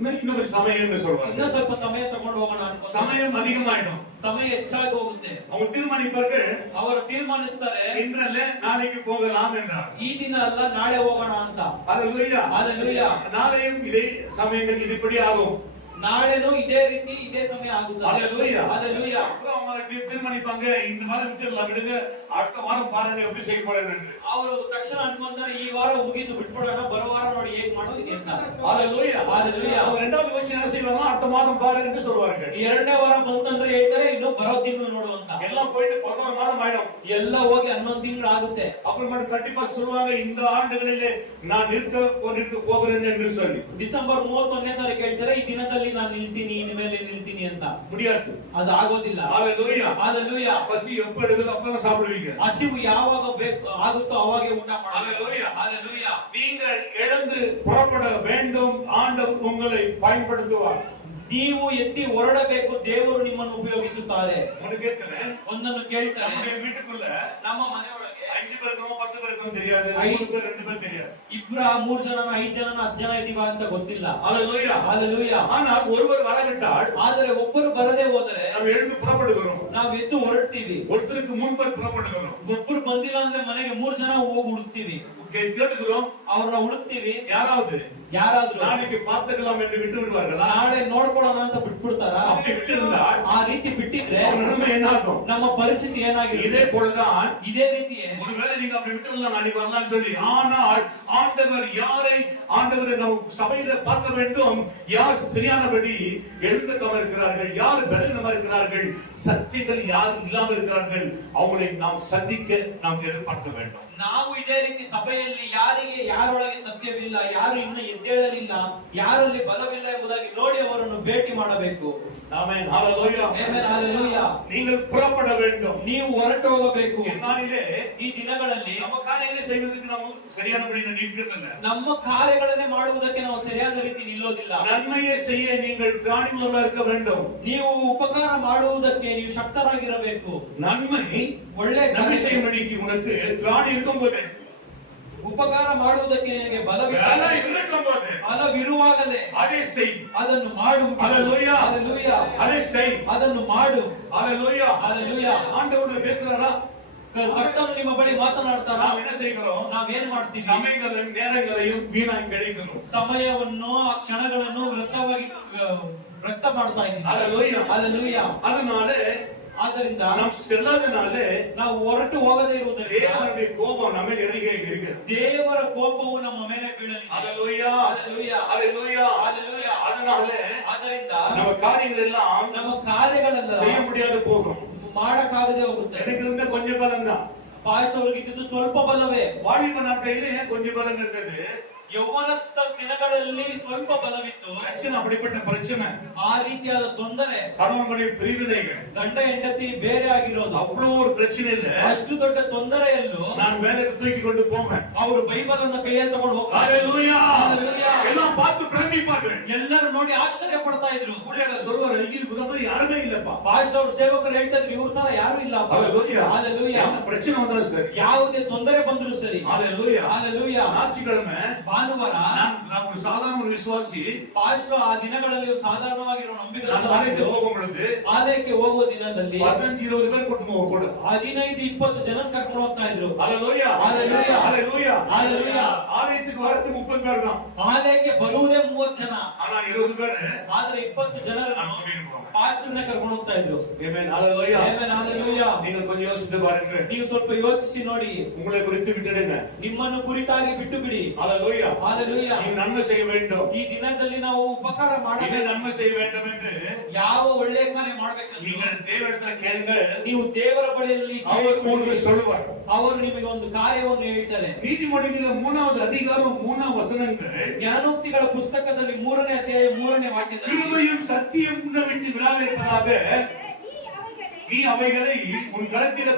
இன்னும் கொஞ்சம் சமயம் என்று ಇನ್ನೂ சொல்வார்கள். ಸ್ವಲ್ಪ ಸಮಯ ತಗೊಂಡು ಹೋಗೋಣ ಅನ್ಕೊಂಡು சமயம் அதிகமாயிடும். ಸಮಯ ಹೆಚ್ಚಾಗಿ ಹೋಗುತ್ತೆ. அவங்க தீர்மானிப்பார்கள், ಅವರು ತೀರ್ಮಾನಿಸ್ತಾರೆ, இன்றல்ல நாளைக்கு போகலாம் என்றார். ಈ ದಿನ ಅಲ್ಲ ನಾಳೆ ಹೋಗೋಣ ಅಂತ. Hallelujah. Hallelujah. நாளையும் இதே சமயங்கள் இதுபடி ஆகும். ನಾಳೆನೂ ಇದೇ ರೀತಿ ಇದೇ ಸಮಯ ಆಗುತ್ತದೆ. Hallelujah. Hallelujah. அவங்க தீர்மானிப்பாங்க, இந்த வாரம் விட்டுடலாம், விடுங்க, அடுத்த வாரம் பாருங்க எப்படி செய்ய போறேன் என்று. ಅವರು ತಕ್ಷಣ ಅನ್ಕೊಂತಾರೆ, ಈ ವಾರ ಮುಗಿತು ಬಿಟ್ಬಿಡೋಣ, ಬರೋ ವಾರ ನೋಡಿ ಹೇಗ್ ಮಾಡೋದು ಅಂತ. Hallelujah. Hallelujah. அவங்க இரண்டாவது வச்சு என்ன செய்வாங்க, அடுத்த மாதம் பாருங்க என்று சொல்வார்கள். ಈ ಎರಡನೇ ವಾರ ಬಂತಂದ್ರೆ ಹೇಳ್ತಾರೆ, ಇನ್ನು ಬರೋ ತಿಂಗಳು ನೋಡು ಅಂತ. எல்லாம் போயிட்டு 11 மாதம் ஆயிடும். ಎಲ್ಲ ಹೋಗಿ 11 ತಿಂಗಳು ಆಗುತ್ತೆ. அப்புறமா கண்டிப்பா சொல்லுவாங்க, இந்த ஆண்டுகளிலே நான் நிற்க போகிறேன் என்று சொல்லி. ಡಿಸೆಂಬರ್ 31ನೇ ತಾರೀಕು ಹೇಳ್ತಾರೆ, ಈ ದಿನದಲ್ಲಿ ನಾನು ನಿಲ್ತೀನಿ, ಇನ್ಮೇಲೆ ನಿಲ್ತೀನಿ ಅಂತ. முடியாது. ಅದು ಆಗೋದಿಲ್ಲ. Hallelujah. Hallelujah. பசி எப்ப எடுக்குதோ அப்பதான் சாப்பிடுவீங்க. ಹಸಿವು ಯಾವಾಗ ಆಗುತ್ತೋ ಅವಾಗೆ ಊಟ ಮಾಡಬೇಕು. Hallelujah. Hallelujah. நீங்கள் எழுந்து புறப்பட வேண்டும், ஆண்டவர் உங்களை பயன்படுத்துவார். ನೀವು ಎತ್ತಿ ಹೊರಡಬೇಕು, ದೇವರು ನಿಮ್ಮನ್ನು ಉಪಯೋಗಿಸುತ್ತಾರೆ. ஒன்னு கேட்கிறேன், ಒಂದನ್ನು ಕೇಳ್ತಾರೆ, நம்முடைய வீட்டுக்குள்ள ನಮ್ಮ ಮನೆಯೊಳಗೆ 5 பேர் இருக்கோம், 10 பேர் இருக்கோம் தெரியாது, 3 பேர் 2 பேர் தெரியாது. ಇಬ್ರ 3 ಜನ 5 ಜನ 10 ಜನ ಇದ್ದೀವ ಅಂತ ಗೊತ್ತಿಲ್ಲ. Hallelujah. Hallelujah. ஆனால் ஒருவர் வரவிட்டால் ಆದರೆ ಒಬ್ಬರು ಬರದೇ ಹೋದರೆ நாம் எழுந்து புறப்படுகிறோம். ನಾವು ಎದ್ದು ಹೊರಡ್ತೀವಿ. ஒருத்தருக்கு முன்பு புறப்படுகிறோம். ಒಬ್ಬರು ಬಂದಿಲ್ಲ ಅಂದ್ರೆ ಮನೆಗೆ 3 ಜನ ಹೋಗಿ ಹುಡುಕ್ತೀವಿ. கேட்கிறோம், ಅವ್ರನ್ನ ಹುಡುಕ್ತೀವಿ. யாராவது நாளைக்கு பார்த்துக்கலாம் என்று விட்டு விடுவார்களா? ನಾಳೆ ನೋಡ್ಕೊಳ್ಳೋಣ ಅಂತ ಬಿಟ್ಬಿಡ್ತಾರ? அப்படி விட்டிருந்தால் ಆ ರೀತಿ ಬಿಟ್ಟಿದ್ರೆ நிலைமை என்ன ஆகும்? ನಮ್ಮ ಪರಿಸ್ಥಿತಿ ಏನಾಗಿರುತ್ತೆ? இதே போலதான், ಇದೇ ರೀತಿಯೇ ஒருவேளை நீங்க அப்படி விட்டுறலாம், நாளைக்கு வரலாம்னு சொல்லி, ஆனால் ஆண்டவரை நம்ம சபையில பார்க்க வேண்டும். யார் சரியானபடி எழுந்தவங்க இருக்கிறார்கள், யார் பலவீனமா இருக்கிறார்கள், சக்திகள் யார் இல்லாமல் இருக்கிறார்கள், அவங்களை நாம் சந்திக்க நாம் எதிர்பார்க்க வேண்டும். ನಾವು ಇದೇ ರೀತಿ ಸಭೆಯಲ್ಲಿ ಯಾರೊಳಗೆ ಸತ್ಯವಿಲ್ಲ, ಯಾರು ಇನ್ನೂ ಎದ್ದೇಳಲಿಲ್ಲ, ಯಾರಲ್ಲಿ ಬಲವಿಲ್ಲ ಎಂಬುದಾಗಿ ನೋಡಿ ಅವರನ್ನು ಭೇಟಿ ಮಾಡಬೇಕು. ಆಮೆನ್. ಹalleluya. ಆಮೆನ್. ಹalleluya. நீங்கள் புறப்பட வேண்டும். ನೀವು ಹೊರಟು ಹೋಗಬೇಕು. என்னாலிலே ಈ ದಿನಗಳಲ್ಲಿ ನಮ್ಮ ಕಾರ್ಯங்களை செய்வதற்கு ನಾವು சரியானபடி நிற்கிறதில்லை. ನಮ್ಮ ಕಾರ್ಯಗಳನ್ನೇ ಮಾಡುವುದಕ್ಕೆ ನಾವು ಸರಿಯಾದ ರೀತಿ ನಿಲ್ಲೋದಿಲ್ಲ. நன்மையை செய்ய நீங்கள் திராணியுள்ளவர்களாக இருக்க வேண்டும். ನೀವು ಉಪಕಾರ ಮಾಡುವುದಕ್ಕೆ ನೀವು ಶಕ್ತರಾಗಿರಬೇಕು. நன்மை ಒಳ್ಳೆ நன்மை செய்யும்படிக்கு உனக்கு திராணி இருக்கும்போது, ಉಪಕಾರ ಮಾಡುವುದಕ್ಕೆ ನಿನಗೆ ಬಲವಿರುವಾಗಲೇ அதை செய். ಅದನ್ನು ಮಾಡು. ஹalleluya. ஹalleluya. அதை செய். ಅದನ್ನು ಮಾಡು. ஹalleluya. ஹalleluya. ஆண்டவர் பேசுறாரா? ಕರ್ತನು ನಿಮ್ಮ ಬಳಿ ಮಾತನಾಡ್ತಾರಾ? ನಾವು என்ன செய்கிறோம்? ನಾವೇನ್ ಮಾಡ್ತೀವಿ? ಸಮಯங்களையும் நேரங்களையும் வீணாಗಿ ಕಳೆಯುತ್ತೇವೆ. ಸಮಯವನ್ನು ಆ ಕ್ಷಣಗಳನ್ನು ವ್ಯರ್ಥ ಮಾಡ್ತಾ ಇದ್ದೀವಿ. ஹalleluya. ஹalleluya. அதனால ಆದ್ದರಿಂದ நாம் செல்லாதனாலே ನಾವು ಹೊರಟು ಹೋಗದೇ ಇರುವುದರಿಂದ தேவனுடைய கோபம் நம்ம மேல் இறங்குகிறது. ದೇವರ ಕೋಪವು ನಮ್ಮ ಮೇಲೆ ಬೀಳಲಿದೆ. ஹalleluya. ஹalleluya. ஹalleluya. ஹalleluya. அதனால ಆದ್ದರಿಂದ நம்ம காரியங்கள் எல்லாம் ನಮ್ಮ ಕಾರ್ಯಗಳೆಲ್ಲ செய்ய முடியாது போகும். ಮಾಡಕ್ಕಾಗದೆ ಹೋಗುತ್ತೆ. எனக்கு இருந்த கொஞ்சம் பலம் தான். ಪಾಸ್ಟರ್ ಅವರಿಗೆ ಇದ್ದಿದ್ದು ಸ್ವಲ್ಪ ಬಲವೇ. வாலிப நாட்களிலே கொஞ்சம் பலம் இருந்தது. ಯೌವನಸ್ಥ ದಿನಗಳಲ್ಲಿ ಸ್ವಲ್ಪ ಬಲವಿತ್ತು. பிரச்சனை, அப்படிப்பட்ட பிரச்சனை, ಆ ರೀತಿಯಾದ ತೊಂದರೆ, கணவனுடைய பிரிவினைகள், ಗಂಡ ಹೆಂಡತಿ ಬೇರೆ ಆಗಿರೋದು, அவ்வளவு ஒரு பிரச்சனை இல்ல. ಅಷ್ಟು ದೊಡ್ಡ ತೊಂದರೆಯಲ್ಲೂ நான் வேதத்தை தூக்கி கொண்டு போவேன். ಅವರು ಬೈಬಲ್ ಅನ್ನು ಕೈಯಲ್ಲಿ ತಗೊಂಡು ಹೋಗ್ತಾರೆ. ஹalleluya. Hallelujah. ಎಲ್ಲರೂ ನೋಡಿ ಆಶ್ಚರ್ಯ ಪಡ್ತಾ ಇದ್ರು. ஊழியர்கள் சொல்வாரு இங்க நம்ம யாருமே இல்லப்பா. ಪಾಸ್ಟರ್ ಅವರು ಸೇವಕರು ಹೇಳ್ತಾ ಇದ್ರು ಇವ್ರ ತರ ಯಾರು ಇಲ್ಲ. ஹalleluya. ஹalleluya. என்ன பிரச்சனை வந்தாலும் சரி, ಯಾವುದೇ ತೊಂದರೆ ಬಂದ್ರು ಸರಿ. ஹalleluya. ஹalleluya. ஞாயிற்றுக்கிழமை ಭಾನುವಾರ நான் ஒரு சாதாரண ஒரு விசுவாசி, ಪಾಸ್ಟರ್ ಆ ದಿನಗಳಲ್ಲಿ ಸಾಧಾರಣವಾಗಿರೋ நான் ஆலயத்துக்கு ನಂಬಿಕೆ போகும் பொழுது ಆಲಯಕ್ಕೆ ಹೋಗುವ ದಿನದಲ್ಲಿ 15-20 பேர் கூட்டிட்டு போக கூட. 15-20 ಜನ ಕರ್ಕೊಂಡು ಹೋಗ್ತಾ ಇದ್ರು. ஹalleluya. ஹalleluya. ஹalleluya. ஹalleluya. ஆலயத்துக்கு வரது 30 பேர் தான். ಆಲಯಕ್ಕೆ ಬರುವುದೇ 30 ಜನ. ஆனா 20 பேர் ಆದ್ರೆ 20 ಜನರನ್ನು ಪಾಸ್ಟರ್ನ ಕರ್ಕೊಂಡು ಹೋಗ್ತಾ ಇದ್ರು. ಆಮೆನ್. ஹalleluya. ಆಮೆನ್. ஹalleluya. நீங்க கொஞ்சம் யோசித்து பாருங்க. ನೀವು ಸ್ವಲ್ಪ ಯೋಚಿಸಿ ನೋಡಿ. உங்களை குறித்து விட்டுடுங்க. ನಿಮ್ಮನ್ನು ಕುರಿತಾಗಿ ಬಿಟ್ಟು ಬಿಡಿ. ஹalleluya. ஹalleluya. நீங்க நன்மை செய்ய வேண்டும். ಈ ದಿನದಲ್ಲಿ ನಾವು ಉಪಕಾರ என்ன ಮಾಡಬೇಕು. நன்மை செய்ய வேண்டும் என்று ಯಾವ ಒಳ್ಳೆಯ ಕಾರ್ಯ ಮಾಡಬೇಕಂತ நீங்கள் தேவனிடத்தில் கேளுங்க. ನೀವು ದೇವರ ಬಳಿಯಲ್ಲಿ அவர் உங்களுக்கு சொல்லுவார். ಅವರು ನಿಮಗೆ ಒಂದು ಕಾರ್ಯವನ್ನು ಹೇಳ್ತಾರೆ. நீதிமொழிகளில் 3வது அதிகாரம் 3வது வசனங்கள், ಜ್ಞಾನೋಕ್ತಿಗಳ ಪುಸ್ತಕದಲ್ಲಿ 3ನೇ ಅಧ್ಯಾಯ 3ನೇ ವಾಕ್ಯದಲ್ಲಿ கிருபையும் சத்தியம் உன்னை விட்டு விடாதிருப்பதாக நீ அவைகளை உன் கரத்திலே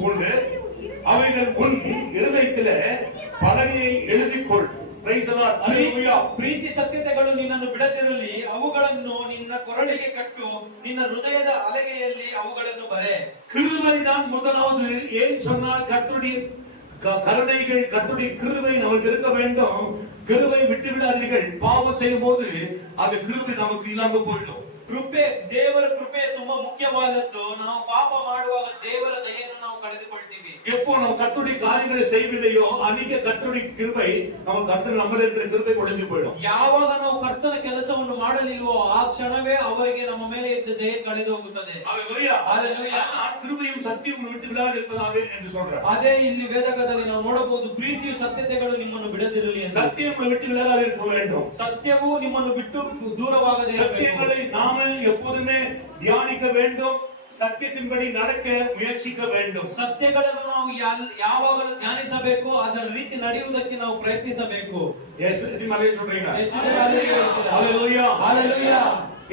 கொண்டு அவைகள் உன் இருதயத்திலே பலகையை எழுதிக்கொள். Praise the Lord. Hallelujah. ಪ್ರೀತಿ ಸತ್ಯತೆಗಳು ನಿನ್ನನ್ನು ಬಿಡದಿರಲಿ, ಅವುಗಳನ್ನು ನಿನ್ನ ಕೊರಳಿಗೆ ಕಟ್ಟು, ನಿನ್ನ ಹೃದಯದ ಅಲಗೆಯಲ್ಲಿ ಅವುಗಳನ್ನು ಬರೆ. கிருபை தான் முதலாவது. ஏன் சொன்னால் கர்த்தருடைய கருணைகள், கர்த்தருடைய கிருபை நமக்கு இருக்க வேண்டும். கிருபை விட்டு விடாதீர்கள். பாவம் செய்யும் போது அந்த கிருபை நமக்கு இல்லாம போயிடும். ಕೃಪೆ, ದೇವರ ಕೃಪೆ ತುಂಬಾ ಮುಖ್ಯವಾದದ್ದು. ನಾವು ಪಾಪ ಮಾಡುವಾಗ ದೇವರ ದಯೆಯನ್ನು ನಾವು ಕಳೆದುಕೊಳ್ತೀವಿ. எப்போ நம்ம கர்த்தருடைய காரியங்களை செய்யவில்லையோ அன்னைக்கு கர்த்தருடைய கிருபை நம்ம கர்த்தர் நம்மள இருக்கிற கிருபை ஒளிஞ்சு போயிடும். ಯಾವಾಗ ನಾವು ಕರ್ತನ ಕೆಲಸವನ್ನು ಮಾಡಲಿಲ್ವೋ ಆ ಕ್ಷಣವೇ ಅವರಿಗೆ ನಮ್ಮ ಮೇಲೆ ಇದ್ದ ದಯೆ ಕಳೆದು ಹೋಗುತ್ತದೆ. ஹalleluya. ஹalleluya. கிருபையும் சத்தியமும் விட்டு விடாதிருப்பதாக என்று சொல்றார். ಅದೇ ಇಲ್ಲಿ ವೇದಕದಲ್ಲಿ ನಾವು ನೋಡಬಹುದು, ಪ್ರೀತಿಯು ಸತ್ಯತೆಗಳು ನಿಮ್ಮನ್ನು ಬಿಡದಿರಲಿ ಎಂದು. சத்தியம் விட்டு விடாதிருக்க வேண்டும். ಸತ್ಯವು ನಿಮ್ಮನ್ನು ಬಿಟ್ಟು ದೂರವಾಗದೇ ಇರಬೇಕು. சத்தியங்களை நாம எப்போதுமே தியானிக்க வேண்டும். ಸತ್ಯದಿಂಬಡಿ நடக்க ಮುಯற்சிக்க வேண்டும். ಸತ್ಯಗಳನ್ನು ನಾವು ಯಾವಾಗಲೂ ಧ್ಯಾನಿಸಬೇಕು, ಅದರ ರೀತಿ ನಡೆಯುವುದಕ್ಕೆ ನಾವು ಪ್ರಯತ್ನಿಸಬೇಕು. ಎಷ್ಟು ಮನೆ சொல்றீங்க? ಎಷ್ಟು ಜನ ಹೇಳ್ತೀರಾ? ஹalleluya. ஹalleluya.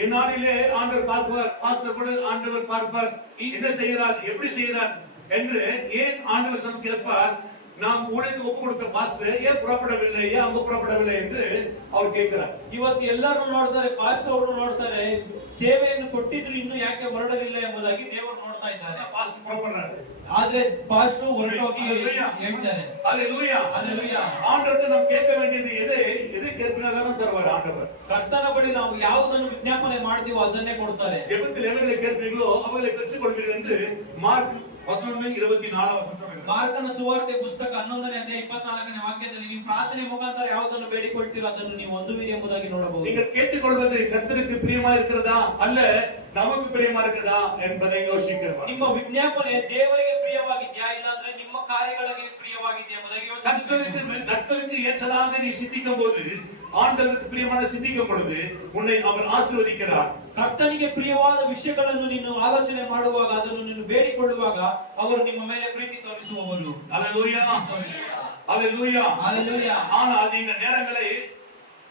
இந்நாளிலே ஆண்டவர் பார்ப்பார், பாஸ்டர் கூட ஆண்டவர் பார்ப்பார், என்ன செய்கிறார், எப்படி செய்கிறார் என்று ஏன் ஆண்டவர் சொன்ன கேட்பார். நாம் ஊழியத்துக்கு ஒப்பு கொடுத்த பாஸ்டர் ஏன் புறப்படவில்லை, ஏன் அங்க புறப்படவில்லை என்று அவர் கேட்கிறார். ಇವತ್ತು ಎಲ್ಲರೂ ನೋಡ್ತಾರೆ, ಪಾಸ್ಟರ್ ಅವರು ನೋಡ್ತಾರೆ, ಸೇವೆಯನ್ನು ಕೊಟ್ಟಿದ್ರು ಇನ್ನು ಯಾಕೆ ಹೊರಡಲಿಲ್ಲ ಎಂಬುದಾಗಿ ದೇವರು ನೋಡ್ತಾ ಇದ್ದಾರೆ. பாஸ்டர் புறப்படுறாரு. ಆದ್ರೆ ಪಾಸ್ಟರ್ ಹೊರಟೋಗಿ ಹೇಳ್ತಾರೆ. ஹalleluya. ஹalleluya. ஆண்டவர்ட்ட நாம் கேட்க வேண்டியது எதை கேட்பினாலும் தருவார் ஆண்டவர். ಕರ್ತನ ಬಳಿ ನಾವು ಯಾವುದನ್ನು ವಿಜ್ಞಾಪನೆ ಮಾಡ್ತೀವೋ ಅದನ್ನೇ ಕೊಡ್ತಾರೆ. ஜெபத்தில் எவைகளை கேட்பீர்களோ அவைகளை பெற்றுக் கொள்வீர்கள் என்று மார்க் 11:24 சொல்றாங்க. ಮಾರ್ಕನ ಸುವಾರ್ತೆ ಪುಸ್ತಕ 11ನೇ ಅಧ್ಯಾಯ 24ನೇ ವಾಕ್ಯದಲ್ಲಿ ನೀವು ಪ್ರಾರ್ಥನೆ ಮುಖಾಂತರ ಯಾವುದನ್ನು ಬೇಡಿಕೊಳ್ತೀರೋ ಅದನ್ನು ನೀವು ಹೊಂದುವಿರಿ ಎಂಬುದಾಗಿ ನೋಡಬಹುದು. நீங்கள் கேட்டுக்கொள்வது கர்த்தருக்கு பிரியமா இருக்கிறதா அல்ல நமக்கு பிரியமா இருக்கிறதா என்பதை யோசிக்கணும். ನಿಮ್ಮ ವಿಜ್ಞಾಪನೆ ದೇವರಿಗೆ ಪ್ರಿಯವಾಗಿದೆಯಾ ಇಲ್ಲ ಅಂದ್ರೆ ನಿಮ್ಮ ಕಾರ್ಯಗಳಿಗೆ ಪ್ರಿಯವಾಗಿದೆಯಾ ಎಂಬುದಾಗಿ ಯೋಚಿಸಬೇಕು. கர்த்தருக்கு ஏற்றதாக நீ சிந்திக்கும் போது, ஆண்டவருக்கு பிரியமான சிந்திக்கும் பொழுது உன்னை அவர் ஆசீர்வதிக்கிறார். ಕರ್ತನಿಗೆ ಪ್ರಿಯವಾದ ವಿಷಯಗಳನ್ನು ನೀನು ಆಲೋಚನೆ ಮಾಡುವಾಗ, ಅದನ್ನು ನೀನು ಬೇಡಿಕೊಳ್ಳುವಾಗ ಅವರು ನಿಮ್ಮ ಮೇಲೆ ಪ್ರೀತಿ ತೋರಿಸುವವರು. ஹalleluya. ஹalleluya. ஹalleluya. ஆனால் நீங்கள் நேரங்களை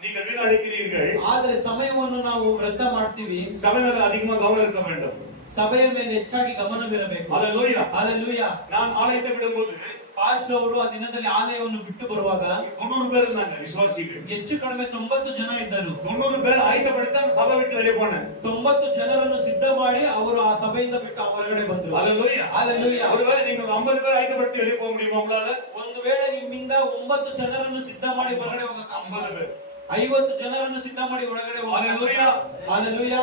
நீங்கள் வீணடிக்கிறீர்கள். ಆದರೆ ಸಮಯವನ್ನು ನಾವು ವ್ಯರ್ಥ ಮಾಡ್ತೀವಿ. சபை மேல அதிகமா கவனம் இருக்க வேண்டும். ಸಭೆಯ ಮೇಲೆ ಹೆಚ್ಚಾಗಿ ಗಮನವಿರಬೇಕು. ஹalleluya. ஹalleluya. நான் ஆலயத்தை விடும்போது ಪಾಸ್ಟರ್ ಅವರು ಆ ದಿನದಲ್ಲಿ ಆಲಯವನ್ನು ಬಿಟ್ಟು ಬರುವಾಗ 90 பேர் இருந்தாங்க விசுவாசிகள். ಹೆಚ್ಚು ಕಡಿಮೆ 90 ಜನ ಇದ್ದರು. 90 பேர் ஆயத்தப்படுத்தி அந்த சபை விட்டு வெளியே போனாங்க. 90 ಜನರನ್ನು ಸಿದ್ಧ ಮಾಡಿ ಅವರು ಆ ಸಭೆಯಿಂದ ಬಿಟ್ಟು ಹೊರಗಡೆ ಬಂದರು. ஹalleluya. ஹalleluya. ஒருவேளை நீங்க 50 பேர் ஆயத்தப்படுத்தி வெளியே போக முடியுமா உங்களால? ಒಂದು ವೇಳೆ ನಿಮ್ಮಿಂದ 9 ಜನರನ್ನು ಸಿದ್ಧ ಮಾಡಿ ಹೊರಗಡೆ ಹೋಗಕ್ಕೆ 50 பேர் 50 ಜನರನ್ನು ಸಿದ್ಧ ಮಾಡಿ ಹೊರಗಡೆ ஹalleluya. ஹalleluya.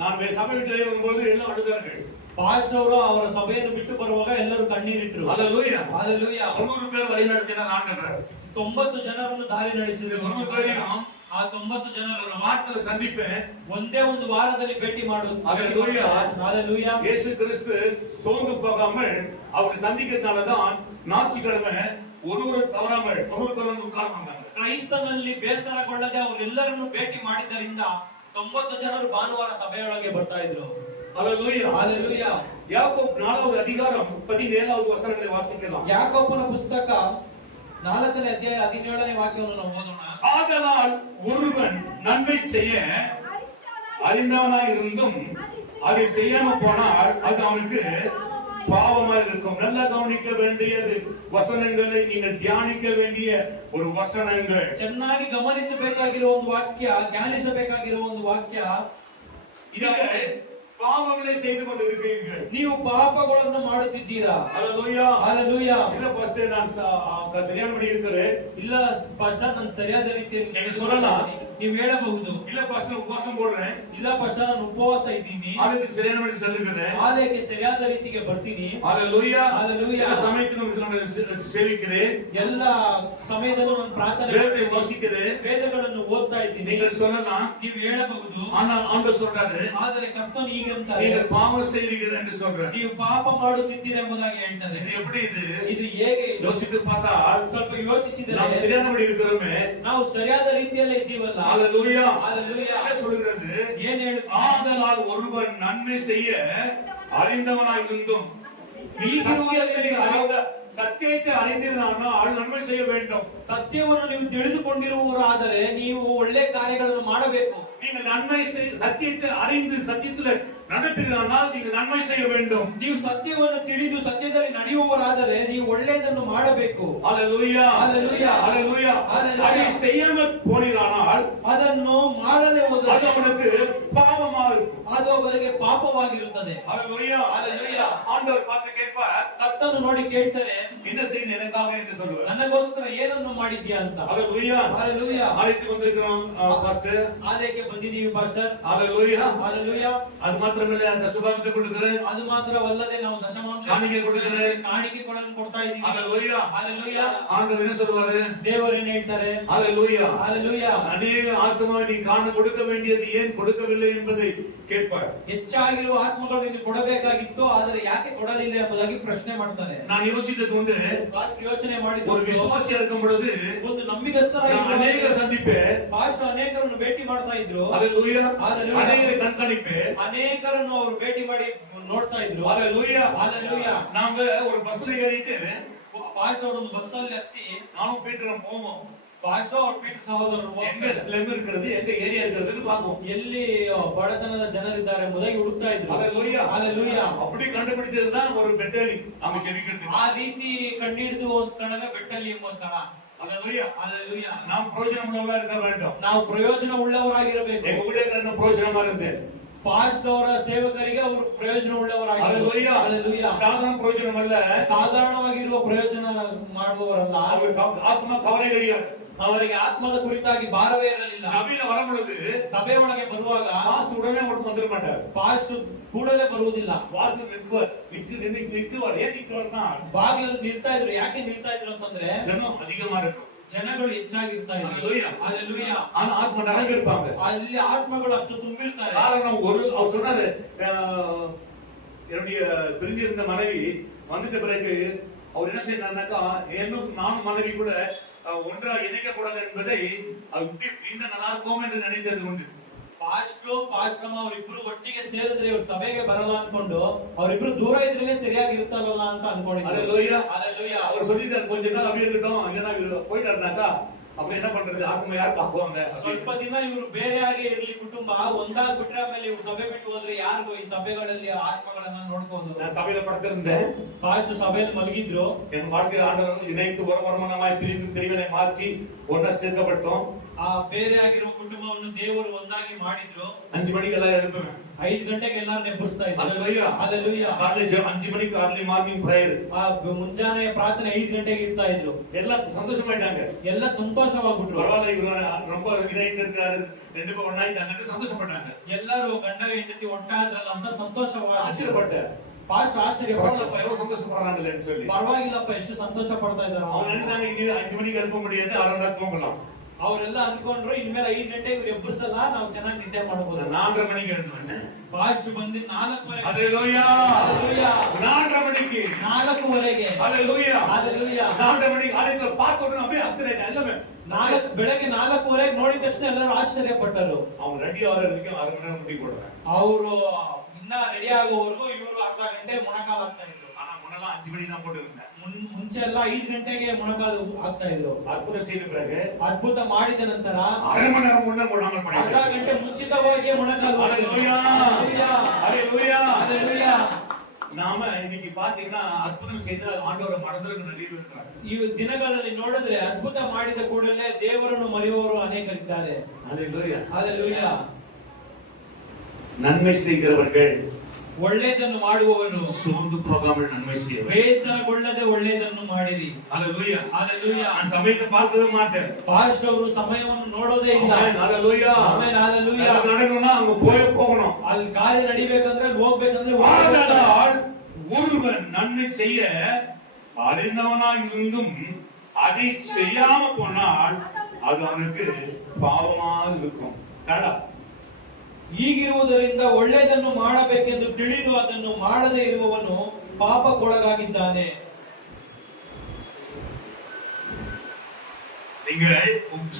நான் சபை விட்டு வெளியே வரும்போது எல்லாம் அழுதார்கள். ಪಾಸ್ಟರ್ ಅವರು ಅವರ ಸಭೆಯನ್ನು ಬಿಟ್ಟು ಬರುವಾಗ ಎಲ್ಲರೂ ಕಣ್ಣೀರಿಟ್ರು. ஹalleluya. ஹalleluya. 90 பேர் வழி நடத்தினார் ஆண்டவர். 90 ಜನರನ್ನು ದಾರಿ ನಡೆಸಿದ್ರು. 90 பேரையும் ಆ 90 ಜನರನ್ನು வாரத்துல சந்திப்பேன். ಒಂದೇ ಒಂದು ವಾರದಲ್ಲಿ ಭೇಟಿ ಮಾಡೋದು. ஹalleluya. ஹalleluya. இயேசு கிறிஸ்து சோர்ந்து போகாமல் அவர் சந்திக்கிறதுனால தான் ஞாயிற்றுக்கிழமை ஒருவர் தவறாமல் 90 பேர் வந்து உட்கார்ந்தாங்க. ಕ್ರೈಸ್ತನಲ್ಲಿ ಬೇಸರಗೊಳ್ಳದೆ ಅವರೆಲ್ಲರನ್ನು ಭೇಟಿ ಮಾಡಿದ್ದರಿಂದ 90 ಜನರು ಭಾನುವಾರ ಸಭೆಯೊಳಗೆ ಬರ್ತಾ ಇದ್ರು. ஹalleluya. ஹalleluya. யாக்கோபு 4வது அதிகாரம் 17வது வசனத்தை வாசிக்கலாம். ಯಾಕೋಬನ ಪುಸ್ತಕ 4ನೇ ಅಧ್ಯಾಯ 17ನೇ ವಾಕ್ಯವನ್ನು ನಾವು ಓದೋಣ. ஆதலால் ஒருவன் நன்மை செய்ய அறிந்தவனாய் இருந்தும் அதை செய்யாம போனால் அது அவனுக்கு பாவமா இருக்கும். நல்லா கவனிக்க வேண்டியது வசனங்களை நீங்கள் தியானிக்க வேண்டிய ஒரு வசனங்கள். ಚೆನ್ನಾಗಿ ಗಮನಿಸಬೇಕಾಗಿರುವ ಒಂದು ವಾಕ್ಯ, ಧ್ಯಾನಿಸಬೇಕಾಗಿರುವ ಒಂದು ವಾಕ್ಯ ಇದಾಗಿದೆ. பாவங்களை செய்து கொண்டிருக்கிறீர்கள். ನೀವು ಪಾಪಗಳನ್ನು ಮಾಡುತ್ತಿದ್ದೀರಾ. ஹalleluya ஹalleluya. இல்ல பாஸ்டர் நான் சரியானபடி இருக்கிறேன். ಇಲ್ಲ ಪಾಸ್ಟರ್ ನಾನು ಸರಿಯಾದ ರೀತಿಯಲ್ಲಿ நீங்க சொல்லலாம். ನೀವು ಹೇಳಬಹುದು. இல்ல பாஸ்டர் உபவாசம் போடுறேன். ಇಲ್ಲ ಪಾಸ್ಟರ್ ನಾನು ಉಪವಾಸ ಇದ್ದೀನಿ. ஆலயத்துக்கு சரியானபடி செல்லுகிறேன். ಆಲಯಕ್ಕೆ ಸರಿಯಾದ ರೀತಿಗೆ ಬರ್ತೀನಿ. ஹalleluya ஹalleluya. எல்லா சமயத்திலும் நான் சேவிக்கிறேன். ಎಲ್ಲ ಸಮಯದಲ್ಲೂ ನಾನು ಪ್ರಾರ್ಥನೆ வேதத்தை வாசிக்கிறேன். ವೇದಗಳನ್ನು ಓದ್ತಾ ಇದ್ದೀನಿ. நீங்கள் சொல்லலாம். ನೀವು ಹೇಳಬಹುದು. ஆனால் ஆண்டவர் சொல்றாரு, ಆದರೆ ಕರ್ತನು ಹೀಗೆ ಅಂತಾರೆ, நீங்கள் பாவம் செய்கிறீர்கள் என்று சொல்றாரு. ನೀವು ಪಾಪ ಮಾಡುತ್ತಿದ್ದೀರಾ ಎಂಬುದಾಗಿ ಹೇಳ್ತಾರೆ. இது எப்படி ಇದು ಹೇಗೆ யோசித்து பார்த்தா ಸ್ವಲ್ಪ ಯೋಚಿಸಿದರೆ நாம் சரியானபடி இருக்கிறோமே. ನಾವು ಸರಿಯಾದ ರೀತಿಯಲ್ಲೇ ಇದ್ದೀವಲ್ಲ. ஹalleluya ஹalleluya. என்ன சொல்கிறது? ಏನ್ ಹೇಳುತ್ತೆ? ஆதலால் ஒருவன் நன்மை செய்ய அறிந்தவனாய் இருந்தும் சத்தியத்தை அறிந்திருந்தால் நன்மை செய்ய வேண்டும். ಸತ್ಯವನ್ನು ನೀವು ತಿಳಿದುಕೊಂಡಿರುವವರಾದರೆ ನೀವು ಒಳ್ಳೆ ಕಾರ್ಯಗಳನ್ನು ಮಾಡಬೇಕು. நீங்கள் நன்மை சத்தியத்தை அறிந்து சத்தியத்தில் நடப்பீர்களானால் நீங்கள் நன்மை செய்ய வேண்டும். ನೀವು ಸತ್ಯವನ್ನು ತಿಳಿದು ಸತ್ಯದಲ್ಲಿ ನಡೆಯುವವರಾದರೆ ನೀವು ಒಳ್ಳೆಯದನ್ನು ಮಾಡಬೇಕು. ஹalleluya ஹalleluya. ஹalleluya. ஹalleluya. அதை செய்யாமல் போனீரானால் ಅದನ್ನು ಮಾಡದೆ ಹೋದರೆ அது அவனுக்கு பாவமாக இருக்கும். ಅದು ಅವರಿಗೆ ಪಾಪವಾಗಿರುತ್ತದೆ. ஹalleluya ஹalleluya. ஆண்டவர் பார்த்து கேட்பார், ಕರ್ತನು ನೋಡಿ ಕೇಳ್ತಾರೆ, என்ன செய்து எனக்காக என்று சொல்லுவார். ನನಗೋಸ್ಕರ ಏನನ್ನು ಮಾಡಿದ್ಯಾ ಅಂತ. ஹalleluya ஹalleluya. ஆலயத்துக்கு வந்திருக்கிறோம் பாஸ்டர். ಆಲಯಕ್ಕೆ ಬಂದಿದ್ದೀವಿ ಪಾಸ್ಟರ್. ஹalleluya ஹalleluya. அது மாத்திரமல்ல, அந்த சுபாகத்தை கொடுக்கிறேன், ಅದು ಮಾತ್ರವಲ್ಲದೆ ನಾವು ದಶಮಾಂಶ காணிக்கை கொடுக்கிறேன். ಕಾಣಿಕೆ ಕೊಡ್ತಾ ಇದ್ದೀವಿ. ஹalleluya ஹalleluya. ஆண்டவர் என்ன சொல்வாரு? ದೇವರು ಏನು ಹೇಳ್ತಾರೆ? ஹalleluya ஹalleluya. அநேக ஆத்மா நீ கொடுக்க வேண்டியது ஏன் கொடுக்கவில்லை என்பதை கேட்பார். ಹೆಚ್ಚಾಗಿರುವ ಆತ್ಮಗಳು ನೀನು ಕೊಡಬೇಕಾಗಿತ್ತು, ಆದರೆ ಯಾಕೆ ಕೊಡಲಿಲ್ಲ ಎಂಬುದಾಗಿ ಪ್ರಶ್ನೆ ಮಾಡ್ತಾರೆ. நான் யோசித்தது உண்டு, ಯೋಚನೆ ಮಾಡಿದ್ದು, ஒரு விசுவாசியா இருக்கும் பொழுது ಒಂದು ನಂಬಿಗಸ್ತರಾಗಿ அநேக சந்திப்பேன், ಪಾಸ್ಟರ್ ಅನೇಕರನ್ನು ಭೇಟಿ ಮಾಡ್ತಾ ಇದ್ರು. ஹalleluya ஹalleluya. அநேகரை கண்காணிப்பேன், ಅನೇಕರನ್ನು ಅವರು ಭೇಟಿ ಮಾಡಿ ನೋಡ್ತಾ ಇದ್ರು. ஹalleluya ஹalleluya. நாங்க ஒரு பஸ்ல ஏறிட்டு ಪಾಸ್ಟರ್ ಒಂದು ಬಸ್ ಅಲ್ಲಿ ಹತ್ತಿ நானும் பீட்டரும் போவோம். ಪಾಸ್ಟರ್ ಅವ್ರ ಪೀಟರ್ ಸಹೋದರರು எங்க ஸ்லெம் இருக்கிறது, எங்க ஏரியா இருக்கிறதுன்னு பாப்போம். ಎಲ್ಲಿ ಬಡತನದ ಜನರಿದ್ದಾರೆ ಎಂಬುದಾಗಿ ಹುಡುಕ್ತಾ ಇದ್ರು. ஹalleluya ஹalleluya. அப்படி கண்டுபிடிச்சதுதான் ஒரு பெட்டலி அவங்க ஜெபிக்கிறது. ಆ ರೀತಿ ಕಂಡಿಡಿದು ಒಂದು ಸ್ಥಳವೇ ಬೆಟ್ಟಲ್ಲಿ ಎಂಬ ಸ್ಥಳ. ஹalleluya ஹalleluya. நாம் பிரயோஜனமுள்ளவரா இருக்க வேண்டும். ನಾವು ಪ್ರಯೋಜನ ಉಳ್ಳವರಾಗಿರಬೇಕು. எங்க ஊழியக்காரன பிரயோஜனமா இருந்தேன். ಪಾಸ್ಟರ್ ಅವರ ಸೇವಕರಿಗೆ ಅವರು ಪ್ರಯೋಜನ ಉಳ್ಳವರಾಗಿರಬೇಕು. ஹalleluya ஹalleluya. சாதாரண பிரயோஜனம் அல்ல, ಸಾಧಾರಣವಾಗಿರುವ ಪ್ರಯೋಜನ ಮಾಡುವವರಲ್ಲ. அவருக்கு ஆத்மா கவலை கிடையாது. ಅವರಿಗೆ ಆತ್ಮದ ಕುರಿತಾಗಿ ಭಾರವೇ ಇರಲಿಲ್ಲ. சபையில வரும் பொழுது ಸಭೆ ಒಳಗೆ ಬರುವಾಗ பாஸ் உடனே ஓட்டு வந்துட மாட்டார். ಪಾಸ್ಟ್ ಕೂಡಲೇ ಬರುವುದಿಲ್ಲ. பாஸ் நிற்குவார். ஏன் நிற்குவார்னா ಬಾಗಿಲಲ್ಲಿ ನಿಲ್ತಾ ಇದ್ರು. ಯಾಕೆ ನಿಲ್ತಾ ಇದ್ರು ಅಂತಂದ್ರೆ ஜனம் அதிகமா இருக்கும். ಜನಗಳು ಹೆಚ್ಚಾಗಿರ್ತಾ ಇದ್ರು. ஹalleluya. ஹalleluya. ஆனா ஆத்மா நிறைய இருப்பாங்க. ಅಲ್ಲಿ ಆತ್ಮಗಳು ಅಷ್ಟು ತುಂಬಿರ್ತಾರೆ. காரணம் அவர் சொன்னாரு, என்னுடைய பிரிஞ்சிருந்த மனைவி வந்துட்ட பிறகு அவர் என்ன செய்யறாருனாக்கா, நானும் மனைவி கூட ஒன்றா இணைக்க கூடாது என்பதை இந்த நல்லா இருக்கும் என்று நினைத்தது உண்டு. ಪಾಸ್ಟ್ರಮ್ಮ ಅವರಿಬ್ರು ಒಟ್ಟಿಗೆ ಸೇರಿದ್ರೆ ಇವ್ರು ಸಭೆಗೆ ಬರಲ್ಲ ಅನ್ಕೊಂಡು ಅವರಿಬ್ರು ದೂರ ಇದ್ರೇನೆ ಸರಿಯಾಗಿರ್ತಾರಲ್ಲ ಅಂತ ಅನ್ಕೊಂಡಿದ್ರು. ஹalleluya. ஹalleluya. அவர் சொல்லிட்டார், கொஞ்ச நாள் அப்படி இருக்கட்டும், இல்லைன்னா இவர் போயிட்டாருனாக்கா அப்ப என்ன பண்றது, ஆத்மா யார் பாக்குவாங்க. ಸ್ವಲ್ಪ ದಿನ ಇವರು ಬೇರೆಯಾಗಿ ಇರ್ಲಿ, ಕುಟುಂಬ ಒಂದಾಗ್ಬಿಟ್ರೆ ಆಮೇಲೆ ಇವ್ರು ಸಭೆ ಬಿಟ್ಟು ಹೋದ್ರೆ ಯಾರಿಗೂ ಈ ಸಭೆಗಳಲ್ಲಿ ಆತ್ಮಗಳನ್ನ ನೋಡ್ಬೋದು. நான் சபையில படுத்திருந்தேன். ಪಾಸ್ಟ್ ಸಭೆಯಲ್ಲಿ ಮಲಗಿದ್ರು. என் வாழ்க்கையில் ஆண்டவர் இணைத்து வருமானமாய் பிரிவினை மாற்றி ஒன்னா சேர்க்கப்பட்டோம். ಆ ಬೇರೆ ಆಗಿರೋ ಕುಟುಂಬವನ್ನು ದೇವರು ಒಂದಾಗಿ ಮಾಡಿದ್ರು. 5 மணிக்கு எல்லாம் எழுப்புவேன். 5 ಗಂಟೆಗೆ ಎಲ್ಲಾರನ್ನ ಎಬ್ಬಿಸ್ತಾ ಇದ್ರು. ஹalleluya. ஹalleluya. காலையில 5 மணிக்கு early morning prayer. ಆ ಮುಂಜಾನೆ ಪ್ರಾರ್ಥನೆ 5 ಗಂಟೆಗೆ ಇಡ್ತಾ ಇದ್ರು. எல்லாம் சந்தோஷமாயிட்டாங்க. ಎಲ್ಲ ಸಂತೋಷವಾಗ್ಬಿಟ್ರು. பரவாயில்ல, இவரு ரொம்ப இணைந்து இருக்காரு, ரெண்டு பேரும் ஒண்ணாயிட்டாங்கன்னு சந்தோஷப்பட்டாங்க. ಎಲ್ಲರೂ ಗಂಡ ಹೆಂಡತಿ ಒಟ್ಟಾದ್ರಲ್ಲ ಅಂತ ಸಂತೋಷವಾಗಿ ஆச்சரியப்பட்டேன். ಪಾಸ್ಟ್ ಆಶ್ಚರ್ಯಪಟ್ಟ. பரவாயில்லப்பா, எவ்வளவு சந்தோஷப்படுறாங்கன்னு சொல்லி. ಪರವಾಗಿಲ್ಲಪ್ಪ, ಎಷ್ಟು ಸಂತೋಷ ಪಡ್ತಾ ಇದ್ದಾರೆ. அவங்க நினைச்சாங்க, இனி 5 மணிக்கு எழுப்ப முடியாது, 1/2 மணி நேரம் தூங்கலாம். ಅವರೆಲ್ಲ ಅನ್ಕೊಂಡ್ರು ಇನ್ಮೇಲೆ 5 ಗಂಟೆಗೆ ಇವ್ರು ಎಬ್ಬಿಸಲ್ಲ, ನಾವು ಚೆನ್ನಾಗಿ ನಿದ್ದೆ ಮಾಡಬಹುದು. 4:30 ಮಣಿಗೆ எழுந்து ಪಾಸ್ಟ್ ಬಂದು 4:00 ஹalleluya. ஹalleluya. 4:30 மணிக்கு 4:00 ஹalleluya. ஹalleluya. 4:30 மணிக்கு ஆலயத்துல பார்த்த உடனே அப்படியே ஆச்சரியம் எல்லாமே. ಬೆಳಗ್ಗೆ 4:00 ನೋಡಿದ ತಕ್ಷಣ ಎಲ್ಲರೂ ಆಶ್ಚರ್ಯಪಟ್ಟರು. அவங்க ரெடி ஆகிறதுக்கு 1/2 மணி நேரம் முடி போடுறாங்க. ಅವರು ಇನ್ನ ರೆಡಿ ಆಗೋವರೆಗೂ ಇವರು ಅರ್ಧ ಗಂಟೆ ಮೊಣಕಾಲು ಹಾಕ್ತಾ ಇದ್ರು. ஆனா முன்னெல்லாம் 5 மணி தான் போட்டுருந்தேன். ಮುಂಚೆ ಎಲ್ಲ 5 ಗಂಟೆಗೆ ಮೊಣಕಾಲು ಹಾಕ್ತಾ ಇದ್ರು. அற்புத செய்த பிறகு ಅದ್ಭುತ ಮಾಡಿದ ನಂತರ 1/2 மணி நேரம் முன்ன போடாமல் ಅರ್ಧ பண்ணிட்டாங்க. ಗಂಟೆ ಮುಂಚಿತವಾಗಿ ಮೊಣಕಾಲು ஹalleluya. ஹalleluya. ஹalleluya. ஹalleluya. நாம இன்னைக்கு பாத்தீங்கன்னா அற்புதம் செய்த ஆண்டவரை மறந்துருக்கு நிறைய பேர் இருக்காங்க. ಈ ದಿನಗಳಲ್ಲಿ ನೋಡಿದ್ರೆ ಅದ್ಭುತ ಮಾಡಿದ ಕೂಡಲೇ ದೇವರನ್ನು ಮರೆಯುವವರು ಅನೇಕರಿದ್ದಾರೆ. ஹalleluya. ಹಾಲೆಲೂಯಾ. நன்மை செய்கிறவர்கள் ಒಳ್ಳೆಯದನ್ನು ಮಾಡುವವರು சோர்ந்து போகாமல் நன்மை செய்யவேண்டும். ಬೇಸರಗೊಳ್ಳದೆ ಒಳ್ಳೆಯದನ್ನು ಮಾಡಿರಿ. ஹalleluya. ಹಾಲೆಲೂಯಾ. நான் சமயத்தை பார்க்கவே மாட்டேன். ಪಾಸ್ಟ್ ಅವರು ಸಮಯವನ್ನು ನೋಡೋದೇ ಇಲ್ಲ. ஆமென். ஹalleluya. ಆಮೆನ್. ಹಾಲೆಲೂಯಾ. அது நடக்கணும்னா அங்க போகணும். ಅಲ್ಲಿ ಕಾರ್ಯ ನಡಿಬೇಕಂದ್ರೆ ಅಲ್ಲಿ ಹೋಗ್ಬೇಕಂದ್ರೆ ஆதலால் ஒருவன் நன்மை செய்ய அறிந்தவனாய் இருந்தும் அதை செய்யாம போனால் அது அவனுக்கு பாவமாக இருக்கும். கேடா. ಹೀಗಿರುವುದರಿಂದ ಒಳ್ಳೆಯದನ್ನು ಮಾಡಬೇಕೆಂದು ತಿಳಿದು ಅದನ್ನು ಮಾಡದೇ ಇರುವವನು ಪಾಪಕ್ಕೊಳಗಾಗಿದ್ದಾನೆ. நீங்கள்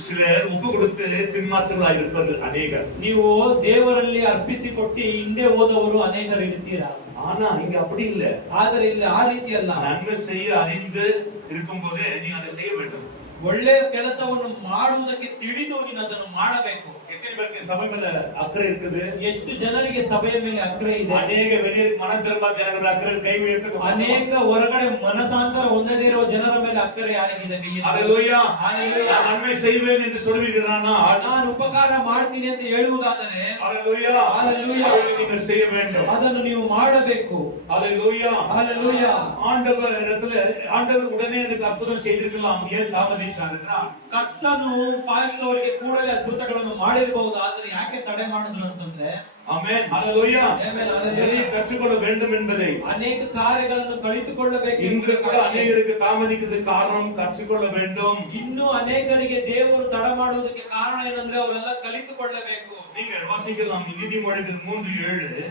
சிலர் ஒப்பு கொடுத்து பின்மாற்றங்களாக இருப்பது அநேகர். ನೀವು ದೇವರಲ್ಲಿ ಅರ್ಪಿಸಿಕೊಟ್ಟು ಹಿಂದೆ ಹೋದವರು ಅನೇಕರು ಇರ್ತೀರಾ. ஆனா இங்க அப்படி இல்ல. ಆದರೆ ಇಲ್ಲಿ ಆ ರೀತಿ ಅಲ್ಲ. நன்மை செய்ய அறிந்து இருக்கும் போதே நீ அதை செய்ய வேண்டும். ಒಳ್ಳೆಯ ಕೆಲಸವನ್ನು ಮಾಡುವುದಕ್ಕೆ ತಿಳಿದು ನೀನು ಅದನ್ನು ಮಾಡಬೇಕು. எத்தனை பேருக்கு சபை மேல அக்கறை இருக்குது? ಎಷ್ಟು ಜನರಿಗೆ ಸಭೆಯ ಮೇಲೆ ಅಕ್ಕರೆ ಇದೆ? ಅನೇಕ வெளியே மன திரும்ப ಜನರ ಅಕ್ಕರೆ ಕೈ ಇಟ್ಟು ಅನೇಕ ಹೊರಗಡೆ ಮನಸಾಂತರ ಹೊಂದದೇ ಇರುವ ಜನರ ಮೇಲೆ ಅಕ್ಕರೆ ಯಾರಿಗಿದೆ? ஹalleluya. ஹalleluya. நான் நன்மை செய்வேன் என்று சொல்வீர்களானா ನಾನು ಉಪಕಾರ ಮಾಡ್ತೀನಿ ಅಂತ ಹೇಳುವುದಾದರೆ ஹalleluya. ஹalleluya. நீங்கள் செய்ய வேண்டும். ಅದನ್ನು ನೀವು ಮಾಡಬೇಕು. ஹalleluya. ஹalleluya. ஆண்டவர் உடனே எனக்கு அற்புதம் செய்திருக்கலாம். ஏன் தாமதிச்சார் என்றால் ಕರ್ತನು ಪಾಸ್ಟರ್ ಅವರಿಗೆ ಕೂಡಲೇ ಅದ್ಭುತಗಳನ್ನು ಮಾಡಿರಬಹುದು, ಆದರೆ ಯಾಕೆ ತಡೆ ಮಾಡಿದ್ರು ಅಂತಂದ್ರೆ ஆமென். ஹalleluya. ಆಮೆನ್. ಹalleluya. நிறைய கற்றுக்கொள்ள வேண்டும் என்பதை ಅನೇಕ ಕಾರ್ಯಗಳನ್ನು ಕಲಿತುಕೊಳ್ಳಬೇಕು. இன்று கூட அநேகருக்கு தாமதிக்கிறதுக்கு காரணம் கற்றுக்கொள்ள வேண்டும். ಇನ್ನು ಅನೇಕರಿಗೆ ದೇವರು ತಡ ಮಾಡುವುದಕ್ಕೆ ಕಾರಣ ಏನಂದ್ರೆ ಅವರೆಲ್ಲ ಕಲಿತುಕೊಳ್ಳಬೇಕು. நீங்கள் வாசிக்கலாம் நீதிமொழிகள் 3:7.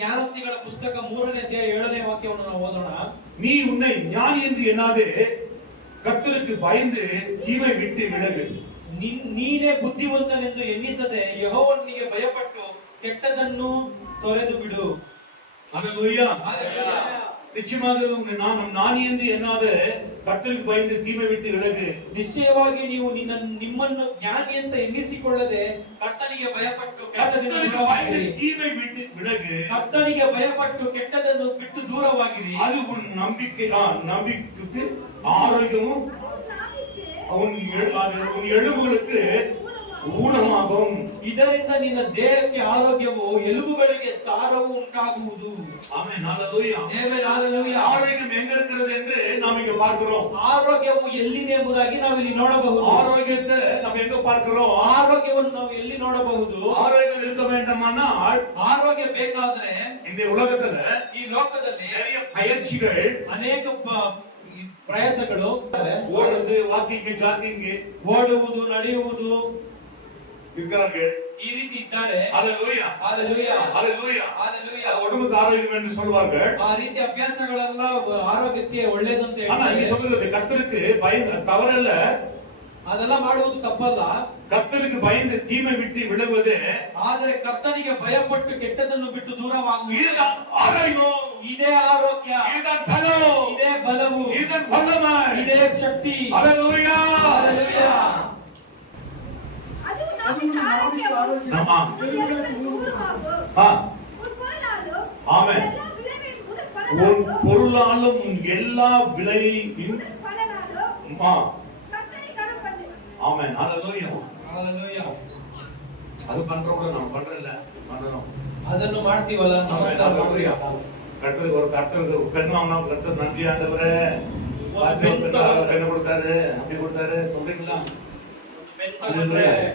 ಜ್ಞಾನೋಕ್ತಿಗಳ ಪುಸ್ತಕ 3ನೇ ಅಧ್ಯಾಯ 7ನೇ ವಾಕ್ಯವನ್ನು ನಾವು ಓದೋಣ. நீ உன்னை ஞானி என்று எண்ணாதே, கர்த்தருக்கு பயந்து தீமை விட்டு விலகு. ನೀನೇ ಬುದ್ಧಿವಂತನೆಂದು ಎನ್ನಿಸದೆ ಯೆಹೋವನಿಗೆ ಭಯಪಟ್ಟು ಕೆಟ್ಟದನ್ನು ತೊರೆದು ಬಿಡು. ஹalleluya. ஹalleluya. நிச்சயமாக நான் ஞானி என்று எண்ணாத கர்த்தருக்கு பயந்து தீமை விட்டு விலகு. ನಿಶ್ಚಯವಾಗಿ ನೀವು ನಿಮ್ಮನ್ನು ಜ್ಞಾನಿ ಅಂತ ಎನ್ನಿಸಿಕೊಳ್ಳದೆ ಕರ್ತನಿಗೆ ಭಯಪಟ್ಟು ಕೆಟ್ಟದನ್ನು கர்த்தருக்கு பயந்து ದೂರವಾಗಿರಿ. தீமை விட்டு விலகு. ಕರ್ತನಿಗೆ ಭಯಪಟ್ಟು ಕೆಟ್ಟದನ್ನು ಬಿಟ್ಟು ದೂರವಾಗಿರಿ. அது உன் நம்பிக்கைக்கு ஆரோக்கியமும் உன் எலும்புகளுக்கு ஊனமாகும். ಇದರಿಂದ ನಿನ್ನ ದೇಹಕ್ಕೆ ಆರೋಗ್ಯವು ಎಲುಬುಗಳಿಗೆ ಸಾರವು ಉಂಟಾಗುವುದು. ஆமென். ஹalleluya. ಆಮೆನ್. ಹalleluya. ஆரோக்கியம் எங்க இருக்கிறது என்று நாம் இங்க பார்க்கிறோம். ಆರೋಗ್ಯವು ಎಲ್ಲಿದೆ ಎಂಬುದಾಗಿ ನಾವು ಇಲ್ಲಿ ನೋಡಬಹುದು. ஆரோக்கியத்தை நாம் எங்க பார்க்கிறோம்? ಆರೋಗ್ಯವನ್ನು ನಾವು ಎಲ್ಲಿ ನೋಡಬಹುದು? ஆரோக்கியம் இருக்க வேண்டுமானால் ಆರೋಗ್ಯ ಬೇಕಾದ್ರೆ இந்த உலகத்துல ಈ ಲೋಕದಲ್ಲಿ நிறைய பயிற்சிகள், ಅನೇಕ ಪ್ರಯಾಸಗಳು, ஓடுறது, வாக்கிங், ஜாக்கிங் ಓಡುವುದು, ನಡೆಯುವುದು இருக்கிறார்கள். ಈ ರೀತಿ ಇದ್ದಾರೆ. ஹalleluya. ஹalleluya. ஹalleluya. ஹalleluya. உடம்புக்கு ஆரோக்கியம் என்று சொல்வார்கள். ಆ ರೀತಿ ಅಭ್ಯಾಸಗಳೆಲ್ಲ ಆರೋಗ್ಯಕ್ಕೆ ಒಳ್ಳೆಯದಂತ ஆனா இங்க ಹೇಳ್ತಾರೆ. சொல்றது கர்த்தருக்கு பயந்து தவறல்ல. ಅದೆಲ್ಲ ಮಾಡುವುದು ತಪ್ಪಲ್ಲ. கர்த்தருக்கு பயந்து தீமை விட்டு விலகுவது ಆದರೆ ಕರ್ತನಿಗೆ ಭಯಪಟ್ಟು ಕೆಟ್ಟದನ್ನು ಬಿಟ್ಟು ದೂರವಾಗುವುದು இதுதான் ஆரோக்கியம். ಇದೇ ಆರೋಗ್ಯ, இதுதான் பலம். ಇದೇ ಬಲವು, இதுதான் வல்லமை. ಇದೇ ಶಕ್ತಿ. ஹalleluya. ಹalleluya. ஆமா. ஆ. ஆமென். உன் பொருளாலும் உன் எல்லா விளையும் ஆமென். ஹalleluya. ಹalleluya. அது பண்றோம், நான் பண்றல பண்ணனும். ಅದನ್ನು ಮಾಡ್ತೀವಲ್ಲ ನಾವು. ஹalleluya. கர்த்தருக்கு ஒரு பெண் வாங்கினா கர்த்தர் நன்றி ஆண்டவரே. பெண் கொடுத்தாரு, அப்படி கொடுத்தாரு சொல்றீங்களா?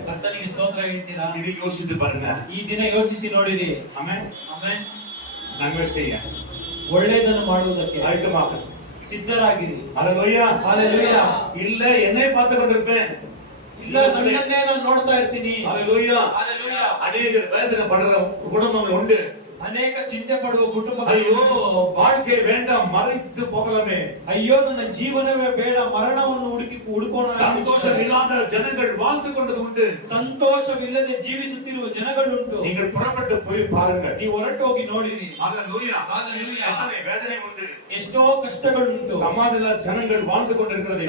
ಕರ್ತನಿಗೆ ಸ್ತೋತ್ರ ಹೇಳ್ತೀರಾ? இது யோசித்து பாருங்க. ಈ ದಿನ ಯೋಚಿಸಿ ನೋಡಿರಿ. ஆமென். ಆಮೆನ್. நன்மை செய்ய ಒಳ್ಳೆಯದನ್ನು ಮಾಡುವುದಕ್ಕೆ ஆயத்தமாக ಸಿದ್ಧರಾಗಿರಿ. ஹalleluya. ಹalleluya. இல்ல என்னை பார்த்து கொண்டிருப்பேன். ಇಲ್ಲ ನನ್ನನ್ನೇ ನಾನು ನೋಡ್ತಾ ಇರ್ತೀನಿ. ஹalleluya. ಹalleluya. அநேகர் வேதனை படுற குடும்பங்கள் உண்டு. ಅನೇಕ ಚಿಂತೆ ಪಡುವ ಕುಟುಂಬ. ஐயோ வாழ்க்கை வேண்டாம், மறைத்து போகலாமே. ಅಯ್ಯೋ ನನ್ನ ಜೀವನವೇ ಬೇಡ, ಮರಣವನ್ನು ಹುಡುಕೋಣ. சந்தோஷம் இல்லாத ஜனங்கள் வாழ்ந்து கொண்டது உண்டு. ಸಂತೋಷವಿಲ್ಲದೆ ಜೀವಿಸುತ್ತಿರುವ ಜನಗಳುಂಟು. நீங்கள் புறப்பட்டு போய் பாருங்க. ನೀವು ಹೊರಟು ಹೋಗಿ ನೋಡಿರಿ. ஹalleluya. ஹalleluya. எத்தனை வேதனை உண்டு, ಎಷ್ಟೋ ಕಷ್ಟಗಳುಂಟು. சமாதான ஜனங்கள் வாழ்ந்து கொண்டிருக்கிறதை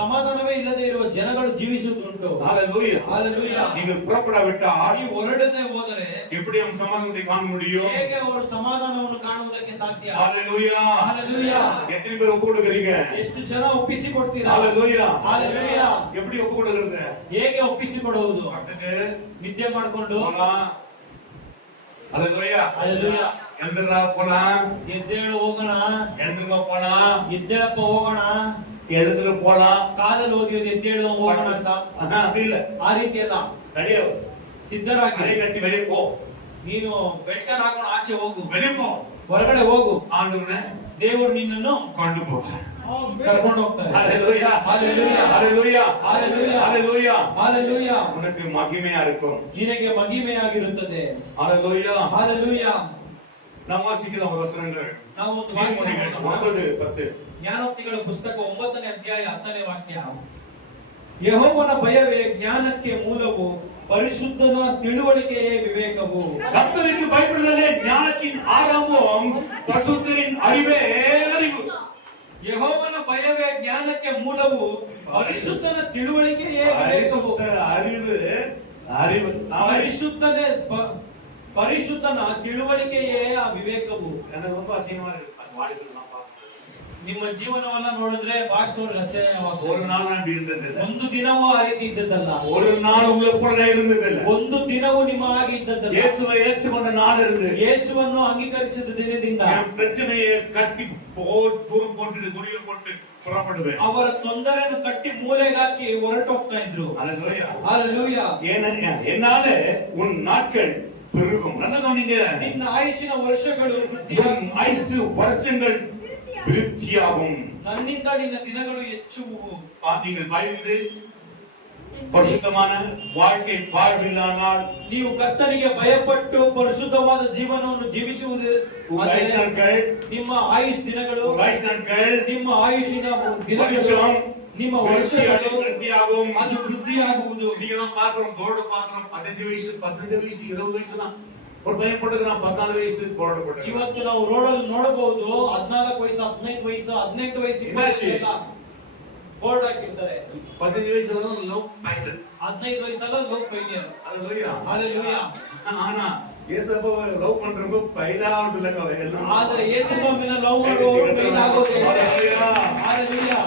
ಸಮಾಧಾನವೇ ಇಲ್ಲದೆ ಇರುವ ಜನಗಳು ಜೀವಿಸುವುದುಂಟು. ஹalleluya. ஹalleluya. நீங்கள் புறப்படாவிட்டால் ನೀವು ಹೊರಡದೆ ಹೋದರೆ எப்படியும் சமாதானத்தை காண முடியும்? ಹೇಗೆ ಅವರು ಸಮಾಧಾನವನ್ನು ಕಾಣುವುದಕ್ಕೆ ಸಾಧ್ಯ? ஹalleluya. ஹalleluya. எத்தனை பேர் ஒப்பு கொடுக்கிறீங்க? ಎಷ್ಟು ಜನ ಒಪ್ಪಿಸಿಕೊಡ್ತೀರಾ? ஹalleluya. ஹalleluya. எப்படி ஒப்பு கொடுக்கிறது? ಹೇಗೆ ಒಪ್ಪಿಸಿಕೊಡುವುದು? படுத்துட்டு ನಿದ್ದೆ ಮಾಡಿಕೊಂಡು போலாம். ஹalleluya. ஹalleluya. எந்திரா போலாம். ಎದ್ದೇಳು ಹೋಗೋಣ, எந்திரமா போலாம். ಎದ್ದೇಳಪ್ಪ ಹೋಗೋಣ, எழுந்துட்டு போலாம். ಕಾಲಲ್ಲಿ ಓದಿಯೋದು ಎದ್ದೇಳು ಹೋಗೋಣ ಅಂತ அப்படி இல்ல. ಆ ರೀತಿ ಅಲ್ಲ. ரெடியா ಸಿದ್ಧರಾಗಿ கை கட்டி வெளியே போ. ನೀನು ಬೆಲ್ಟನ್ ಹಾಕೊಂಡು ಆಚೆ ಹೋಗು, வெளியே போ. ಹೊರಗಡೆ ಹೋಗು. ஆண்டவரே ದೇವರು ನಿನ್ನನ್ನು கொண்டு போவார். ಕರ್ಕೊಂಡು ಹೋಗ್ತಾರೆ. ஹalleluya. ஹalleluya. ஹalleluya. ஹalleluya. ஹalleluya. ஹalleluya. உனக்கு மகிமையா இருக்கும். ನಿನಗೆ ಮಹಿಮೆಯಾಗಿರುತ್ತದೆ. ஹalleluya. ஹalleluya. நாம் வாசிக்கலாம் ஒரு வசனங்கள். ನಾವು ಒಂದು ವಾಕ್ಯ ನೋಡೋಣ. 9:10. ಜ್ಞಾನೋಕ್ತಿಗಳ ಪುಸ್ತಕ 9ನೇ ಅಧ್ಯಾಯ 10ನೇ ವಾಕ್ಯ. ಯೆಹೋವನ ಭಯವೇ ಜ್ಞಾನಕ್ಕೆ ಮೂಲವು, ಪರಿಶುದ್ಧನ ತಿಳುವಳಿಕೆಯೇ ವಿವೇಕವು. கர்த்தருக்கு பயப்படுதலே ஞானத்தின் ஆரம்பம், பரிசுத்தரின் அறிவே அறிவு. ಯೆಹೋವನ ಭಯವೇ ಜ್ಞಾನಕ್ಕೆ ಮೂಲವು, ಪರಿಶುದ್ಧನ ತಿಳುವಳಿಕೆಯೇ ವಿವೇಕವು. அறிவு அறிவு ಪರಿಶುದ್ಧನ ತಿಳುವಳಿಕೆಯೇ ಆ ವಿವೇಕವು. எனக்கு ரொம்ப அசிங்கமா இருக்கு அந்த வாடிகள் நான் பார்க்கிறேன். ನಿಮ್ಮ ಜೀವನವನ್ನ ನೋಡಿದ್ರೆ ಭಾಷೆಯವರು ಅಸಹ್ಯವಾಗುವುದು. ஒரு நாள் நான் இருந்தது ಒಂದು ದಿನವೂ ಆ ರೀತಿ ಇದ್ದದ್ದಲ್ಲ. ஒரு நாள் உங்களுக்குள்ள இருந்ததில்லை. ಒಂದು ದಿನವೂ ನಿಮ್ಮ ಹಾಗೆ ಇದ್ದದ್ದಲ್ಲ. இயேசுவை ஏற்றுக்கொண்ட நாள் இருந்து ಯೇಸುವನ್ನು ಅಂಗೀಕರಿಸಿದ ದಿನದಿಂದ என் பிரச்சனையை கட்டி தூரம் போட்டு துணியில போட்டு புறப்படுவேன். ಅವರ ತೊಂದರೆಯನ್ನು ಕಟ್ಟಿ ಮೂಲೆಗೆ ಹಾಕಿ ಹೊರಟು ಹೋಗ್ತಾ ಇದ್ರು. ஹalleluya. ஹalleluya. என்னால உன் நாட்கள் பெருகும். நல்ல கவனிங்க. ನಿನ್ನ ಆಯುಷಿನ ವರ್ಷಗಳು உன் ஆயுசு வருஷங்கள் விருத்தியாகும். ನನ್ನಿಂದ ನಿನ್ನ ದಿನಗಳು ಹೆಚ್ಚುವು. நீங்கள் பயந்து பரிசுத்தமான வாழ்க்கை வாழ்வில்லானால் ನೀವು ಕರ್ತನಿಗೆ ಭಯಪಟ್ಟು ಪರಿಶುದ್ಧವಾದ ಜೀವನವನ್ನು ಜೀವಿಸುವುದು ನಿಮ್ಮ ಆಯುಷ್ ದಿನಗಳು, ನಿಮ್ಮ ಆಯುಷಿನ ದಿನಗಳು, ನಿಮ್ಮ ವರ್ಷಗಳು ವೃದ್ಧಿಯಾகும். ಅದು ವೃದ್ಧಿಯಾಗುವುದು. நீங்க பார்க்கிறோம் போர்டு பார்க்கிறோம் 15 வயசு 18 வயசு 20 வயசுலாம் ஒரு பையன் போட்டுக்கிறான் 14 வயசு போர்டு போட்டு. ಇವತ್ತು ನಾವು ರೋಡಲ್ಲಿ ನೋಡಬಹುದು 14 ವಯಸ್ಸು 15 ವಯಸ್ಸು 18 ವಯಸ್ಸು ಬೋರ್ಡ್ ಹಾಕಿರ್ತಾರೆ. 15 ವಯಸ್ಸಲ್ಲ ಲವ್ ಫೈನಲ್, 15 ವಯಸ್ಸಲ್ಲ ಲವ್ ಫೇಲಿಯರ್. ஹalleluya. ஹalleluya. ஆனா இயேசுவை லவ் பண்றவங்க ஃபைலாவுட் இல்லங்க எல்லாம். ಆದರೆ ಯೇಸು ಸ್ವಾಮಿನ ಲವ್ ಮಾಡುವವರು ಫೈಲ್ ಆಗೋದೇ ಇಲ್ಲ. ஹalleluya. ஹalleluya.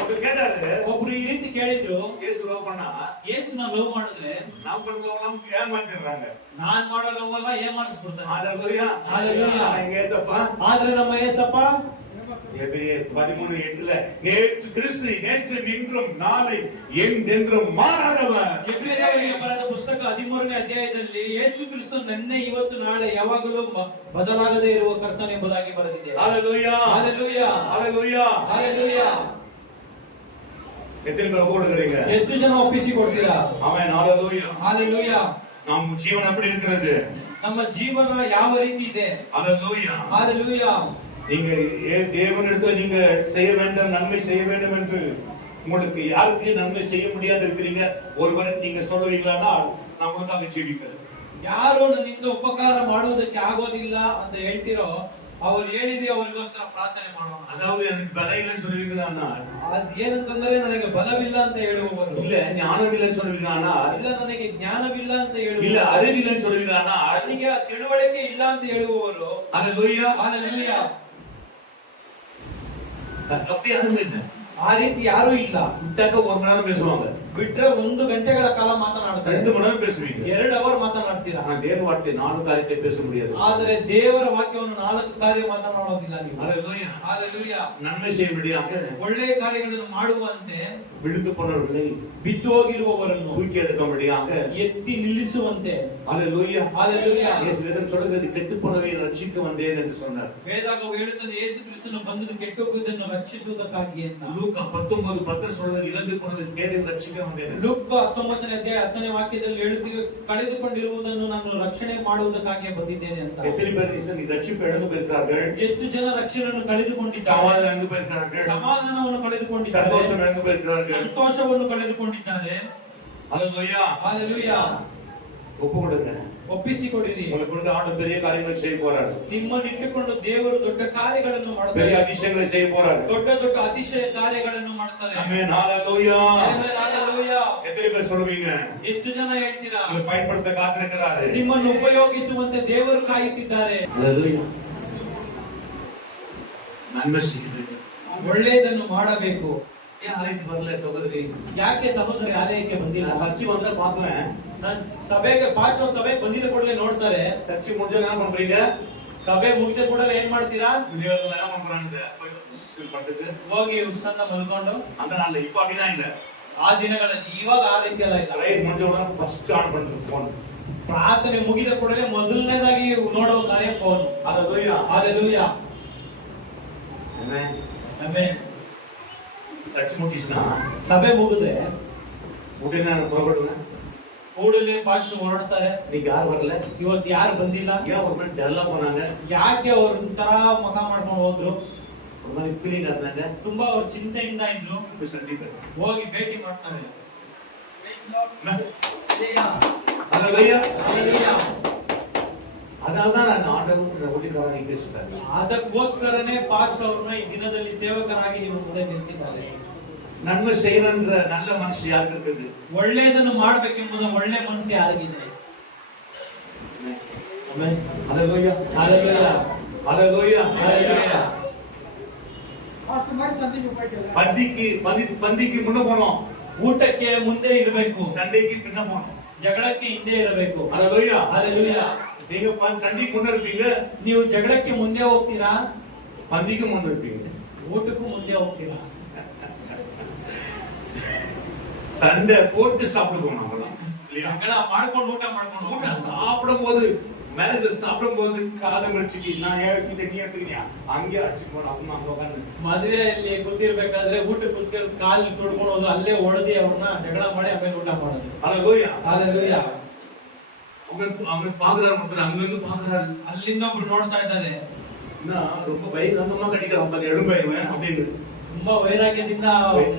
ಒಬ್ಬರು ಕೇಳಿದ್ರು, ಒಬ್ರು ಈ ರೀತಿ ಕೇಳಿದ್ರು, ಯೇಸು ಲವ್ பண்ணா ಯೇಸುನ ಲವ್ ಮಾಡಿದ್ರೆ ನಾವು ಪಡ್ಕೊಳ್ಳೋಣ ಏಮಾಡ್ತಿರ್றாங்க. ನಾನ್ ಮಾಡೋ ಲವ್ ಅಲ್ಲ ಏಮಾರಿಸ್ಬಿಡ್ತಾನೆ. ஹalleluya. ஹalleluya. எங்க ஏசப்பா ಆದ್ರೆ ನಮ್ಮ ಯೇಸಪ್ಪ எபிரேயர் 13:8 நேற்று கிறிஸ்து நேற்று நின்றும் நாளை என்றென்றும் மாறாதவர். ಎಬ್ರಿಯರಿಗೆ ಬರೆದ ಪುಸ್ತಕ 13ನೇ ಅಧ್ಯಾಯದಲ್ಲಿ ಯೇಸು ಕ್ರಿಸ್ತ ನಿನ್ನೆ ಇವತ್ತು ನಾಳೆ ಯಾವಾಗಲೂ ಬದಲಾಗದೇ ಇರುವ ಕರ್ತನ ಎಂಬುದಾಗಿ ಬರೆದಿದೆ. ஹalleluya. ஹalleluya. ஹalleluya. ஹalleluya. எத்தனை பேர் ஓடுறீங்க? ಎಷ್ಟು ಜನ ಒಪ್ಪಿಸಿಕೊಡ್ತೀರಾ? ஆமென். ஹalleluya. ஹalleluya. ನಮ್ಮ ಜೀವನ எப்படி இருக்கிறது? ನಮ್ಮ ಜೀವನ ಯಾವ ರೀತಿ ಇದೆ? ஹalleluya. ஹalleluya. நீங்க தேவனிடத்தில் நீங்க செய்ய வேண்டும், நன்மை செய்ய வேண்டும் என்று உங்களுக்கு யாருக்கு நன்மை செய்ய முடியாது இருக்கிறீங்க ஒருவர் நீங்க சொல்றீங்களானா நான் உங்களுக்காக ஜெபிக்கிறேன். ಯಾರು ನನ್ನಿಂದ ಉಪಕಾರ ಮಾಡುವುದಕ್ಕೆ ಆಗೋದಿಲ್ಲ ಅಂತ ಹೇಳ್ತಿರೋ ಅವರು ಹೇಳಿದ್ರೆ ಅವರಿಗೋಸ್ಕರ ಪ್ರಾರ್ಥನೆ ಮಾಡೋಣ. அதாவது எனக்கு பலம் இல்லைன்னு சொல்லுவீங்களானா ಅದ್ ಏನಂತಂದ್ರೆ ನನಗೆ ಬಲವಿಲ್ಲ ಅಂತ ಹೇಳುವವರು, இல்ல ஞானமில்லைன்னு சொல்லுவீங்களானா ಇಲ್ಲ ನನಗೆ ಜ್ಞಾನವಿಲ್ಲ ಅಂತ ಹೇಳುವವರು, இல்ல அறிவில்லைன்னு சொல்லுவீங்களானா ನನಗೆ ತಿಳುವಳಿಕೆ ಇಲ್ಲ ಅಂತ ಹೇಳುವವರು. ஹalleluya. ஹalleluya. அப்படி யாரும் இல்ல. ಆ ರೀತಿ ಯಾರು ಇಲ್ಲ. விட்டாக்க 1 மணி நேரம் பேசுவாங்க, ಬಿಟ್ರೆ 1 ಗಂಟೆಗಳ ಕಾಲ ಮಾತನಾಡ್ತಾರೆ, 2 மணி நேரம் பேசுவீங்க. 2 ಅವರ್ ಮಾತನಾಡ್ತೀರಾ. ஆனா தேவ வார்த்தை 4 காரியத்தை பேச முடியாது. ಆದರೆ ದೇವರ ವಾಕ್ಯವನ್ನು 4 ಕಾರ್ಯ ಮಾತನಾಡೋದಿಲ್ಲ ನೀವು. ஹalleluya. ஹalleluya. நன்மை செய்யும்படியாக ಒಳ್ಳೆಯ ಕಾರ್ಯಗಳನ್ನು ಮಾಡುವಂತೆ விழுந்து போனவர்களை ಬಿದ್ದು ಹೋಗಿರುವವರನ್ನು தூக்கி எடுக்கும்படியாக ಎತ್ತಿ ನಿಲ್ಲಿಸುವಂತೆ. ஹalleluya. ஹalleluya. இயேசு வேதம் சொல்கிறது கெட்டு போனவை ரட்சிக்க வந்தேன் என்று சொன்னார். ವೇದಾಗವು ಹೇಳುತ್ತದೆ ಯೇಸು ಕ್ರಿಸ್ತನು ಬಂದದ್ದು ಕೆಟ್ಟೋಗುವುದನ್ನು ರಕ್ಷಿಸುವುದಕ್ಕಾಗಿ ಅಂತ. லூக்கா 19:10 சொல்றது இழந்து போனதை தேடி ரட்சிக்க வந்தேன். ಲೂಕ 19ನೇ ಅಧ್ಯಾಯ 10ನೇ ವಾಕ್ಯದಲ್ಲಿ ಹೇಳುತ್ತದೆ ಕಳೆದುಕೊಂಡಿರುವುದನ್ನು ನಾನು ರಕ್ಷಣೆ ಮಾಡುವುದಕ್ಕಾಗಿ ಬಂದಿದ್ದೇನೆ ಅಂತ. எத்தனை பேர் நீ ரட்சிப்பு இழந்து போயிருக்கிறார்கள்? ಎಷ್ಟು ಜನ ರಕ್ಷಣೆಯನ್ನು ಕಳೆದುಕೊಂಡಿದ್ದಾರೆ? சமாதானம் இழந்து போயிருக்கிறார்கள், ಸಮಾಧಾನವನ್ನು ಕಳೆದುಕೊಂಡಿದ್ದಾರೆ, சந்தோஷம் இழந்து போயிருக்கிறார்கள், ಸಂತೋಷವನ್ನು ಕಳೆದುಕೊಂಡಿದ್ದಾರೆ. ஹalleluya. ஹalleluya. ஒப்பு கொடுங்க. ಒಪ್ಪಿಸಿಕೊಡಿರಿ. உங்களுக்கு ஆண்டவர் பெரிய காரியங்களை செய்ய போறார். ನಿಮ್ಮನ್ನಿಟ್ಟುಕೊಂಡು ದೇವರು ದೊಡ್ಡ ಕಾರ್ಯಗಳನ್ನು பெரிய ಮಾಡುತ್ತಾರೆ, அதிசயங்களை செய்ய போறார். ದೊಡ್ಡ ದೊಡ್ಡ ಅತಿಶಯ ಕಾರ್ಯಗಳನ್ನು ಮಾಡುತ್ತಾರೆ. ஆமென். ஹalleluya. ಆಮೆನ್. ಹalleluya. எத்தனை எத்தனை பேர் சொல்லுவீங்க ಎಷ್ಟು ಜನ ಹೇಳ್ತೀರಾ இவர் பயன்படுத்த காத்திருக்கிறாரு ನಿಮ್ಮನ್ನು ಉಪಯೋಗಿಸುವಂತೆ ದೇವರು ಕಾಯುತ್ತಿದ್ದಾರೆ. Hallelujah. நன்மை செய்யுது. ಒಳ್ಳೆಯದನ್ನು ಮಾಡಬೇಕು. ஏன் ஆலயத்துக்கு வரல சகோதரி? ಯಾಕೆ ಸಹೋದರಿ ಆಲಯಕ್ಕೆ ಬಂದಿಲ್ಲ? சர்ச்சு வந்தா பாக்குறேன். ನಾನು ಸಭೆಗೆ ಪಾಸ್ಟರ್ ಸಭೆಗೆ ಬಂದಿದ ಕೂಡಲೇ ನೋಡ್ತಾರೆ. சர்ச்சு முடிஞ்சா என்ன பண்றீங்க? ಸಭೆ ಮುಗಿದ ಕೂಡಲೇ ಏನ್ ಮಾಡ್ತೀರಾ? வீடியோல என்ன பண்றாங்க? போய் படுத்துட்டு ಹೋಗಿ ಉಸ್ಸನ್ನ ಮಲ್ಕೊಂಡು. அந்த நாள்ல இப்ப அப்படிதான் இல்ல. ಆ ದಿನಗಳಲ್ಲಿ ಇವಾಗ ಆ ರೀತಿ ಎಲ್ಲ ಇಲ್ಲ. ಪ್ರೇ முடிஞ்ச உடனே ಫಸ್ಟ್ ಆನ್ பண்ணிட்டு ಫೋನ್. ಪ್ರಾರ್ಥನೆ ಮುಗಿದ ಕೂಡಲೇ ಮೊದಲನೇದಾಗಿ ನೋಡುವ ಕಾರ್ಯ phone. Hallelujah. Hallelujah. Amen. Amen. Church முடிச்சினா ಸಭೆ ಮುಗಿದ್ರೆ உடனே நான் புறப்படுவேன். ಕೂಡಲೇ ಪಾಸ್ಟರ್ ಹೊರಡ್ತಾರೆ. நீங்க யார் வரல? ಇವತ್ತು ಯಾರು ಬಂದಿಲ್ಲ? ஏன் ஒரு மாதிரி டல்லா போனாங்க? ಯಾಕೆ ಅವ್ರು ತರ ಮುಖ ಮಾಡ್ಕೊಂಡು ಹೋದ್ರು? ஒரு மாதிரி ஃபீலிங் இருந்தாங்க. ತುಂಬಾ ಅವ್ರು ಚಿಂತೆಯಿಂದ ಇದ್ರು. போய் சந்திப்பேன். ಹೋಗಿ ಭೇಟಿ ಮಾಡ್ತಾರೆ. Hallelujah. Hallelujah. அதனாலதான் நான் ஆண்டவர் ஊழியக்காரனை பேசுறேன். ಅದಕ್ಕೋಸ್ಕರನೇ ಪಾಸ್ಟರ್ ಅವ್ರನ್ನ ಈ ದಿನದಲ್ಲಿ ಸೇವಕರಾಗಿ ನಿಮ್ಮ ಮುಂದೆ ನಿಲ್ಲಿಸಿದ್ದಾರೆ. நன்மை செய்யணும்ன்ற நல்ல மனசு யாருக்கு இருக்குது? ಒಳ್ಳೆಯದನ್ನು ಮಾಡಬೇಕೆಂಬುದ ಒಳ್ಳೆ ಮನಸ್ಸು ಯಾರಿಗಿದೆ? Amen. Hallelujah. Hallelujah. Hallelujah. Hallelujah. பந்திக்கு முன்ன போனோம். ಊಟಕ್ಕೆ ಮುಂದೆ ಇರಬೇಕು. சண்டைக்கு பின்ன போனோம். ಜಗಳಕ್ಕೆ ಹಿಂದೆ ಇರಬೇಕು. Hallelujah. Hallelujah. நீங்க சண்டைக்கு முன்ன இருப்பீங்க. ನೀವು ಜಗಳಕ್ಕೆ ಮುಂದೆ ಹೋಗ್ತೀರಾ? பந்திக்கு முன்ன இருப்பீங்க. ಊಟಕ್ಕೂ ಮುಂದೆ ಹೋಗ್ತೀರಾ? சண்டை போட்டு சாப்பிடுவோம் நம்மலாம். ಜಗಳ ಮಾಡ್ಕೊಂಡು ಊಟ ಮಾಡ್ಕೊಂಡು ಊಟ சாப்பிடும்போது மேனேஜர் சாப்பிடும்போது காலை மடிச்சிட்டு நான் ஏசிட்ட நீ எடுத்துக்கிறியா அங்கே அடிச்சுட்டு போன அம்மா அங்க உட்காந்து ಮದುವೆಯಲ್ಲಿ ಕೂತಿರ್ಬೇಕಾದ್ರೆ ಊಟ ಕೂತ್ಕೊಂಡು ಕಾಲು ತೊಡ್ಕೊಂಡು ಹೋದ್ರು ಅಲ್ಲೇ ಹೊಡೆದಿ ಅವ್ರನ್ನ ಜಗಳ ಮಾಡಿ ಆಮೇಲೆ ಊಟ ಮಾಡೋದು. Hallelujah. Hallelujah. அவங்க பாக்குறாரு மட்டும் அங்க இருந்து பாக்குறாரு. ಅಲ್ಲಿಂದ ಒಬ್ರು ನೋಡ್ತಾ ಇದ್ದಾರೆ. ரொம்ப பயங்கரமா கடிக்கிறான் எழும்பைவன் அப்படின்னு ತುಂಬಾ ವೈರಾಗ್ಯದಿಂದ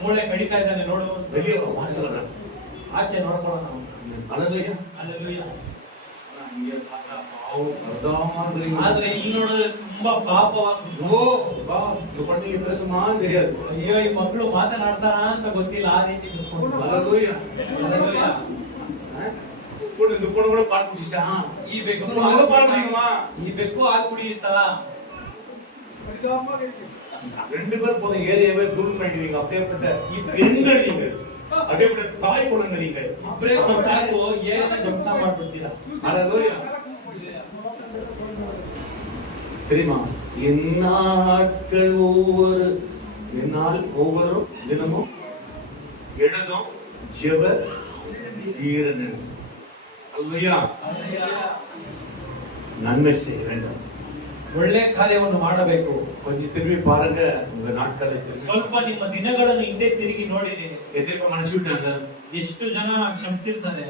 ಮೂಳೆ ಕಡಿತಾ ಇದ್ದಾನೆ. ನೋಡು வெளியே மாத்துறாரு. ಆಚೆ ನೋಡ್ಕೊಳ್ಳೋಣ. Hallelujah. Hallelujah. இங்க பார்த்தா பாவம் பிரதாமா இருக்கு. ಆದ್ರೆ ಇಲ್ಲಿ ನೋಡಿದ್ರೆ ತುಂಬಾ ಪಾಪವಾಗಿ ஓ வா இந்த குழந்தைங்க பேசுமான்னு தெரியாது. ಅಯ್ಯೋ ಈ ಮಕ್ಕಳು ಮಾತನಾಡ್ತಾರ ಅಂತ ಗೊತ್ತಿಲ್ಲ. ಆ ರೀತಿ Hallelujah. Hallelujah. கூட இந்த பொண்ணு கூட பால் குடிச்சா ಈ ಬೆಕ್ಕು அங்க பால் குடிக்குமா? ಈ ಬೆಕ್ಕು ಹಾಲು ಕುಡಿಯುತ್ತಲ್ಲ? ரெண்டு பேர் போத ஏரியாவே தூள் பண்ணிடுவீங்க. அப்படியேப்பட்ட பெண்கள் நீங்க, அப்படியேப்பட்ட தாய் குழந்தை நீங்க. ಇಬ್ಬರೇ ಸಾಕು ಏನೇನ ಧ್ವಂಸ ಮಾಡ್ಬಿಡ್ತೀರಾ. Hallelujah. தெரியுமா என் நாட்கள் ஒவ்வொரு என்னால் ஒவ்வொரு தினமும் எழுதும் ஜெப வீரன். அல்லேலூயா. நன்மை செய்ய வேண்டும். ಒಳ್ಳೆ ಕಾರ್ಯವನ್ನು ಮಾಡಬೇಕು. கொஞ்சம் திரும்பி பாருங்க உங்க நாட்களை. ಸ್ವಲ್ಪ ನಿಮ್ಮ ದಿನಗಳನ್ನು ಹಿಂದೆ ತಿರುಗಿ ನೋಡಿರಿ. எத்தனை மனுஷி விட்டாங்க? ಎಷ್ಟು ಜನ ಕ್ಷಮಿಸಿರ್ತಾರೆ?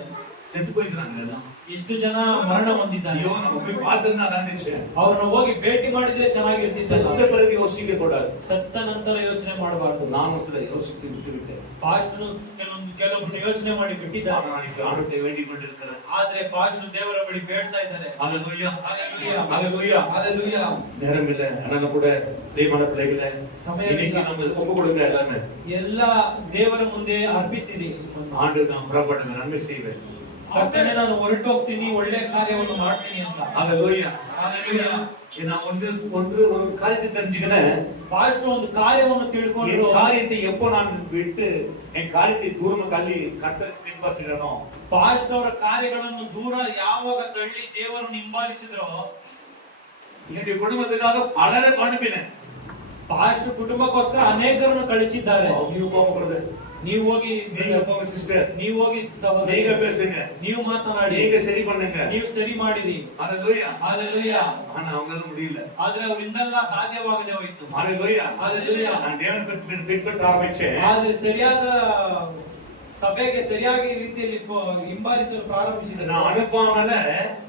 செத்து போயிருக்காங்க எல்லாம். ಎಷ್ಟು ಜನ ಮರಣ ಹೊಂದಿದ್ದಾರೆ? ஐயோ நம்ம போய் பார்த்தா இருந்துச்சு. ಅವ್ರನ್ನ ಹೋಗಿ ಭೇಟಿ ಮಾಡಿದ್ರೆ ಚೆನ್ನಾಗಿರ್ತಿತ್ತಲ್ಲ. ಸತ್ತ பிறகு யோசிக்க கூடாது. ಸತ್ತ ನಂತರ ಯೋಚನೆ ಮಾಡಬಾರ್ದು. ನಾನು சில யோசித்து விட்டுவிட்டேன். ಪಾಸ್ಟರ್ ಕೆಲವೊಬ್ರು ಯೋಚನೆ ಮಾಡಿ ಬಿಟ್ಟಿದ್ದಾರೆ. நான் ஆண்டவரை வேண்டிக் கொண்டிருக்கிறேன். ಆದ್ರೆ ಪಾಸ್ಟರ್ ದೇವರ ಬಳಿ ಬೇಡ್ತಾ ಇದ್ದಾರೆ. ஹalleluya. Hallelujah. ஹalleluya. Hallelujah. நேரம் இல்ல. ஆனாலும் கூட தேவன பிள்ளைகளே இன்னைக்கு நம்ம ஒப்பு கொடுங்க எல்லாமே. ಎಲ್ಲ ದೇವರ ಮುಂದೆ ಅರ್ಪಿಸಿರಿ. ஆண்டு நான் புறப்படுங்க நன்மை செய்வேன். ಕರ್ತನೇ ನಾನು ಹೊರಟು ಹೋಗ್ತೀನಿ, ಒಳ್ಳೆ ಕಾರ್ಯವನ್ನು ಮಾಡ್ತೀನಿ ಅಂತ. ஹalleluya. Hallelujah. நான் ஒரு காரியத்தை தெரிஞ்சுக்கிறேன். ಪಾಸ್ಟರ್ ಒಂದು ಕಾರ್ಯವನ್ನು ತಿಳ್ಕೊಂಡ್ರು. என் காரியத்தை எப்போ நான் விட்டு என் காரியத்தை தூரமா தள்ளி கர்த்தரை பின்பற்றினோ, ಪಾಸ್ಟರ್ ಅವರ ಕಾರ್ಯಗಳನ್ನು ದೂರ ಯಾವಾಗ ತಳ್ಳಿ ದೇವರನ್ನು ಹಿಂಬಾಲಿಸಿದ್ರೋ, என்னுடைய குடும்பத்துக்காக பலரை அனுப்பினேன். ಪಾಸ್ಟರ್ ಕುಟುಂಬಕ್ಕೋಸ್ಕರ ಅನೇಕರನ್ನು ಕಳಿಸಿದ್ದಾರೆ. ನೀವು போங்க, ನೀವು ಹೋಗಿ, நீங்க போங்க சிஸ்டர், ನೀವು ಹೋಗಿ ಸಹೋದರಿ, நீங்க பேசுங்க, ನೀವು ಮಾತನಾಡಿ, நீங்க சரி பண்ணுங்க, ನೀವು ಸರಿ ಮಾಡಿರಿ. ஹalleluya. Hallelujah. ஆனா அவங்களால முடியல. ಆದ್ರೆ ಅವರಿಂದೆಲ್ಲ ಸಾಧ್ಯವಾಗದೆ ಹೋಯಿತು. ஹalleluya. Hallelujah. நான் தேவனை பின்பற்ற ஆரம்பிச்சேன். ಆದ್ರೆ ಸರಿಯಾದ ಸಭೆಗೆ ಸರಿಯಾಗಿ ರೀತಿಯಲ್ಲಿ ಹಿಂಬಾಲಿಸಲು ಪ್ರಾರಂಭಿಸಿದ. நான் அனுப்பாமல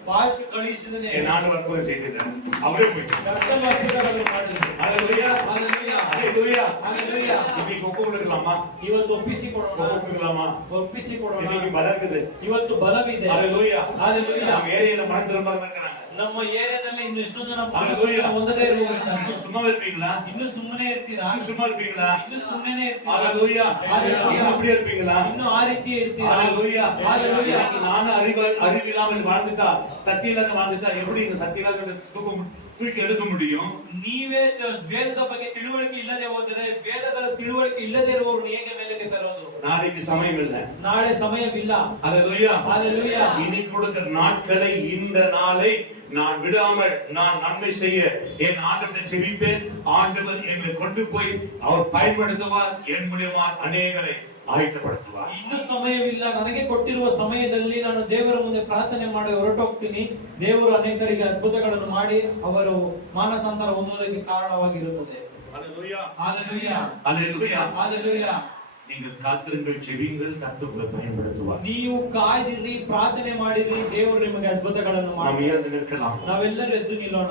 ಪಾಸ್ಟರ್ ಕಳಿಸಿದನೆ என் ஆண்டவர் அற்புதம் செய்துட்டார். அவரே போயிட்டார். ಕರ್ತನ ಅದ್ಭುತಗಳನ್ನು ಮಾಡಿದರು. ஹalleluya. Hallelujah. ஹalleluya. Hallelujah. இன்னைக்கு ஒப்பு கொடுக்கலாமா? ಇವತ್ತು ಒಪ್ಪಿಸಿಕೊಡೋಣ. கொடுக்கலாமா? ಒಪ್ಪಿಸಿಕೊಡೋಣ. இன்னைக்கு பலம் இருக்குது. ಇವತ್ತು ಬಲವಿದೆ. ஹalleluya. Hallelujah. நம்ம ஏரியால மனம் திரும்ப இருக்கிறாங்க. ನಮ್ಮ ಏರಿಯಾದಲ್ಲಿ ಇನ್ನು ಎಷ್ಟೊಂದು ಜನ Hallelujah. ಹೊಂದದೇ ಇರುವವರಿದ್ದಾರೆ. இன்னும் சும்மா இருப்பீங்களா? ಇನ್ನು ಸುಮ್ಮನೆ ಇರ್ತೀರಾ? இன்னும் சும்மா இருப்பீங்களா? ಇನ್ನು ಸುಮ್ಮನೆ ಇರ್ತೀರಾ? Hallelujah. Hallelujah. நீங்க அப்படியே இருப்பீங்களா? ಇನ್ನು ಆ ರೀತಿ ಇರ್ತೀರಾ? Hallelujah. Hallelujah. எனக்கு நானும் அறிவில்லாமல் வாழ்ந்துட்டா, சக்தி இல்லாத வாழ்ந்துட்டா எப்படி இந்த சக்தி இல்லாத தூக்கி எடுக்க முடியும்? ನೀವೇ ವೇದದ ಬಗ್ಗೆ ತಿಳುವಳಿಕೆ ಇಲ್ಲದೆ ಹೋದರೆ ವೇದಗಳ ತಿಳುವಳಿಕೆ ಇಲ್ಲದೆ ಇರುವವರನ್ನು ಹೇಗೆ ಮೇಲಕ್ಕೆ ತರೋದು? நாளைக்கு சமயம் இல்ல. ನಾಳೆ ಸಮಯವಿಲ್ಲ. Hallelujah. Hallelujah. இனி கொடுக்கிற நாட்களை, இந்த நாளை நான் விடாமல் நான் நன்மை செய்ய என் ஆண்டவரை செவிப்பேன். ஆண்டவர் என்னை கொண்டு போய் அவர் பயன்படுத்துவார். என் மூலமா அநேகரை ಆಯ್ತಪಡುತ್ತಾರೆ. ಇನ್ನು ಸಮಯವಿಲ್ಲ. ನನಗೆ ಕೊಟ್ಟಿರುವ ಸಮಯದಲ್ಲಿ ನಾನು ದೇವರ ಮುಂದೆ ಪ್ರಾರ್ಥನೆ ಮಾಡಿ ಹೊರಟೋಗ್ತೀನಿ. ದೇವರು ಅನೇಕರಿಗೆ ಅದ್ಭುತಗಳನ್ನು ಮಾಡಿ ಅವರು ಮಾನಸಾಂತರ ಹೊಂದುವುದಕ್ಕೆ ಕಾರಣವಾಗಿರುತ್ತದೆ. ஹalleluya. Hallelujah. ஹalleluya. Hallelujah. நீங்கள் காத்திருங்கள், செவியுங்கள், கர்த்தர் உங்களை பயன்படுத்துவார். ನೀವು ಕಾಯ್ದಿರಿ, ಪ್ರಾರ್ಥನೆ ಮಾಡಿರಿ, ದೇವರು ನಿಮಗೆ ಅದ್ಭುತಗಳನ್ನು நாம் ಮಾಡಿ. ஏந்து நிற்கலாம். ನಾವೆಲ್ಲರೂ ಎದ್ದು ನಿಲ್ಲೋಣ.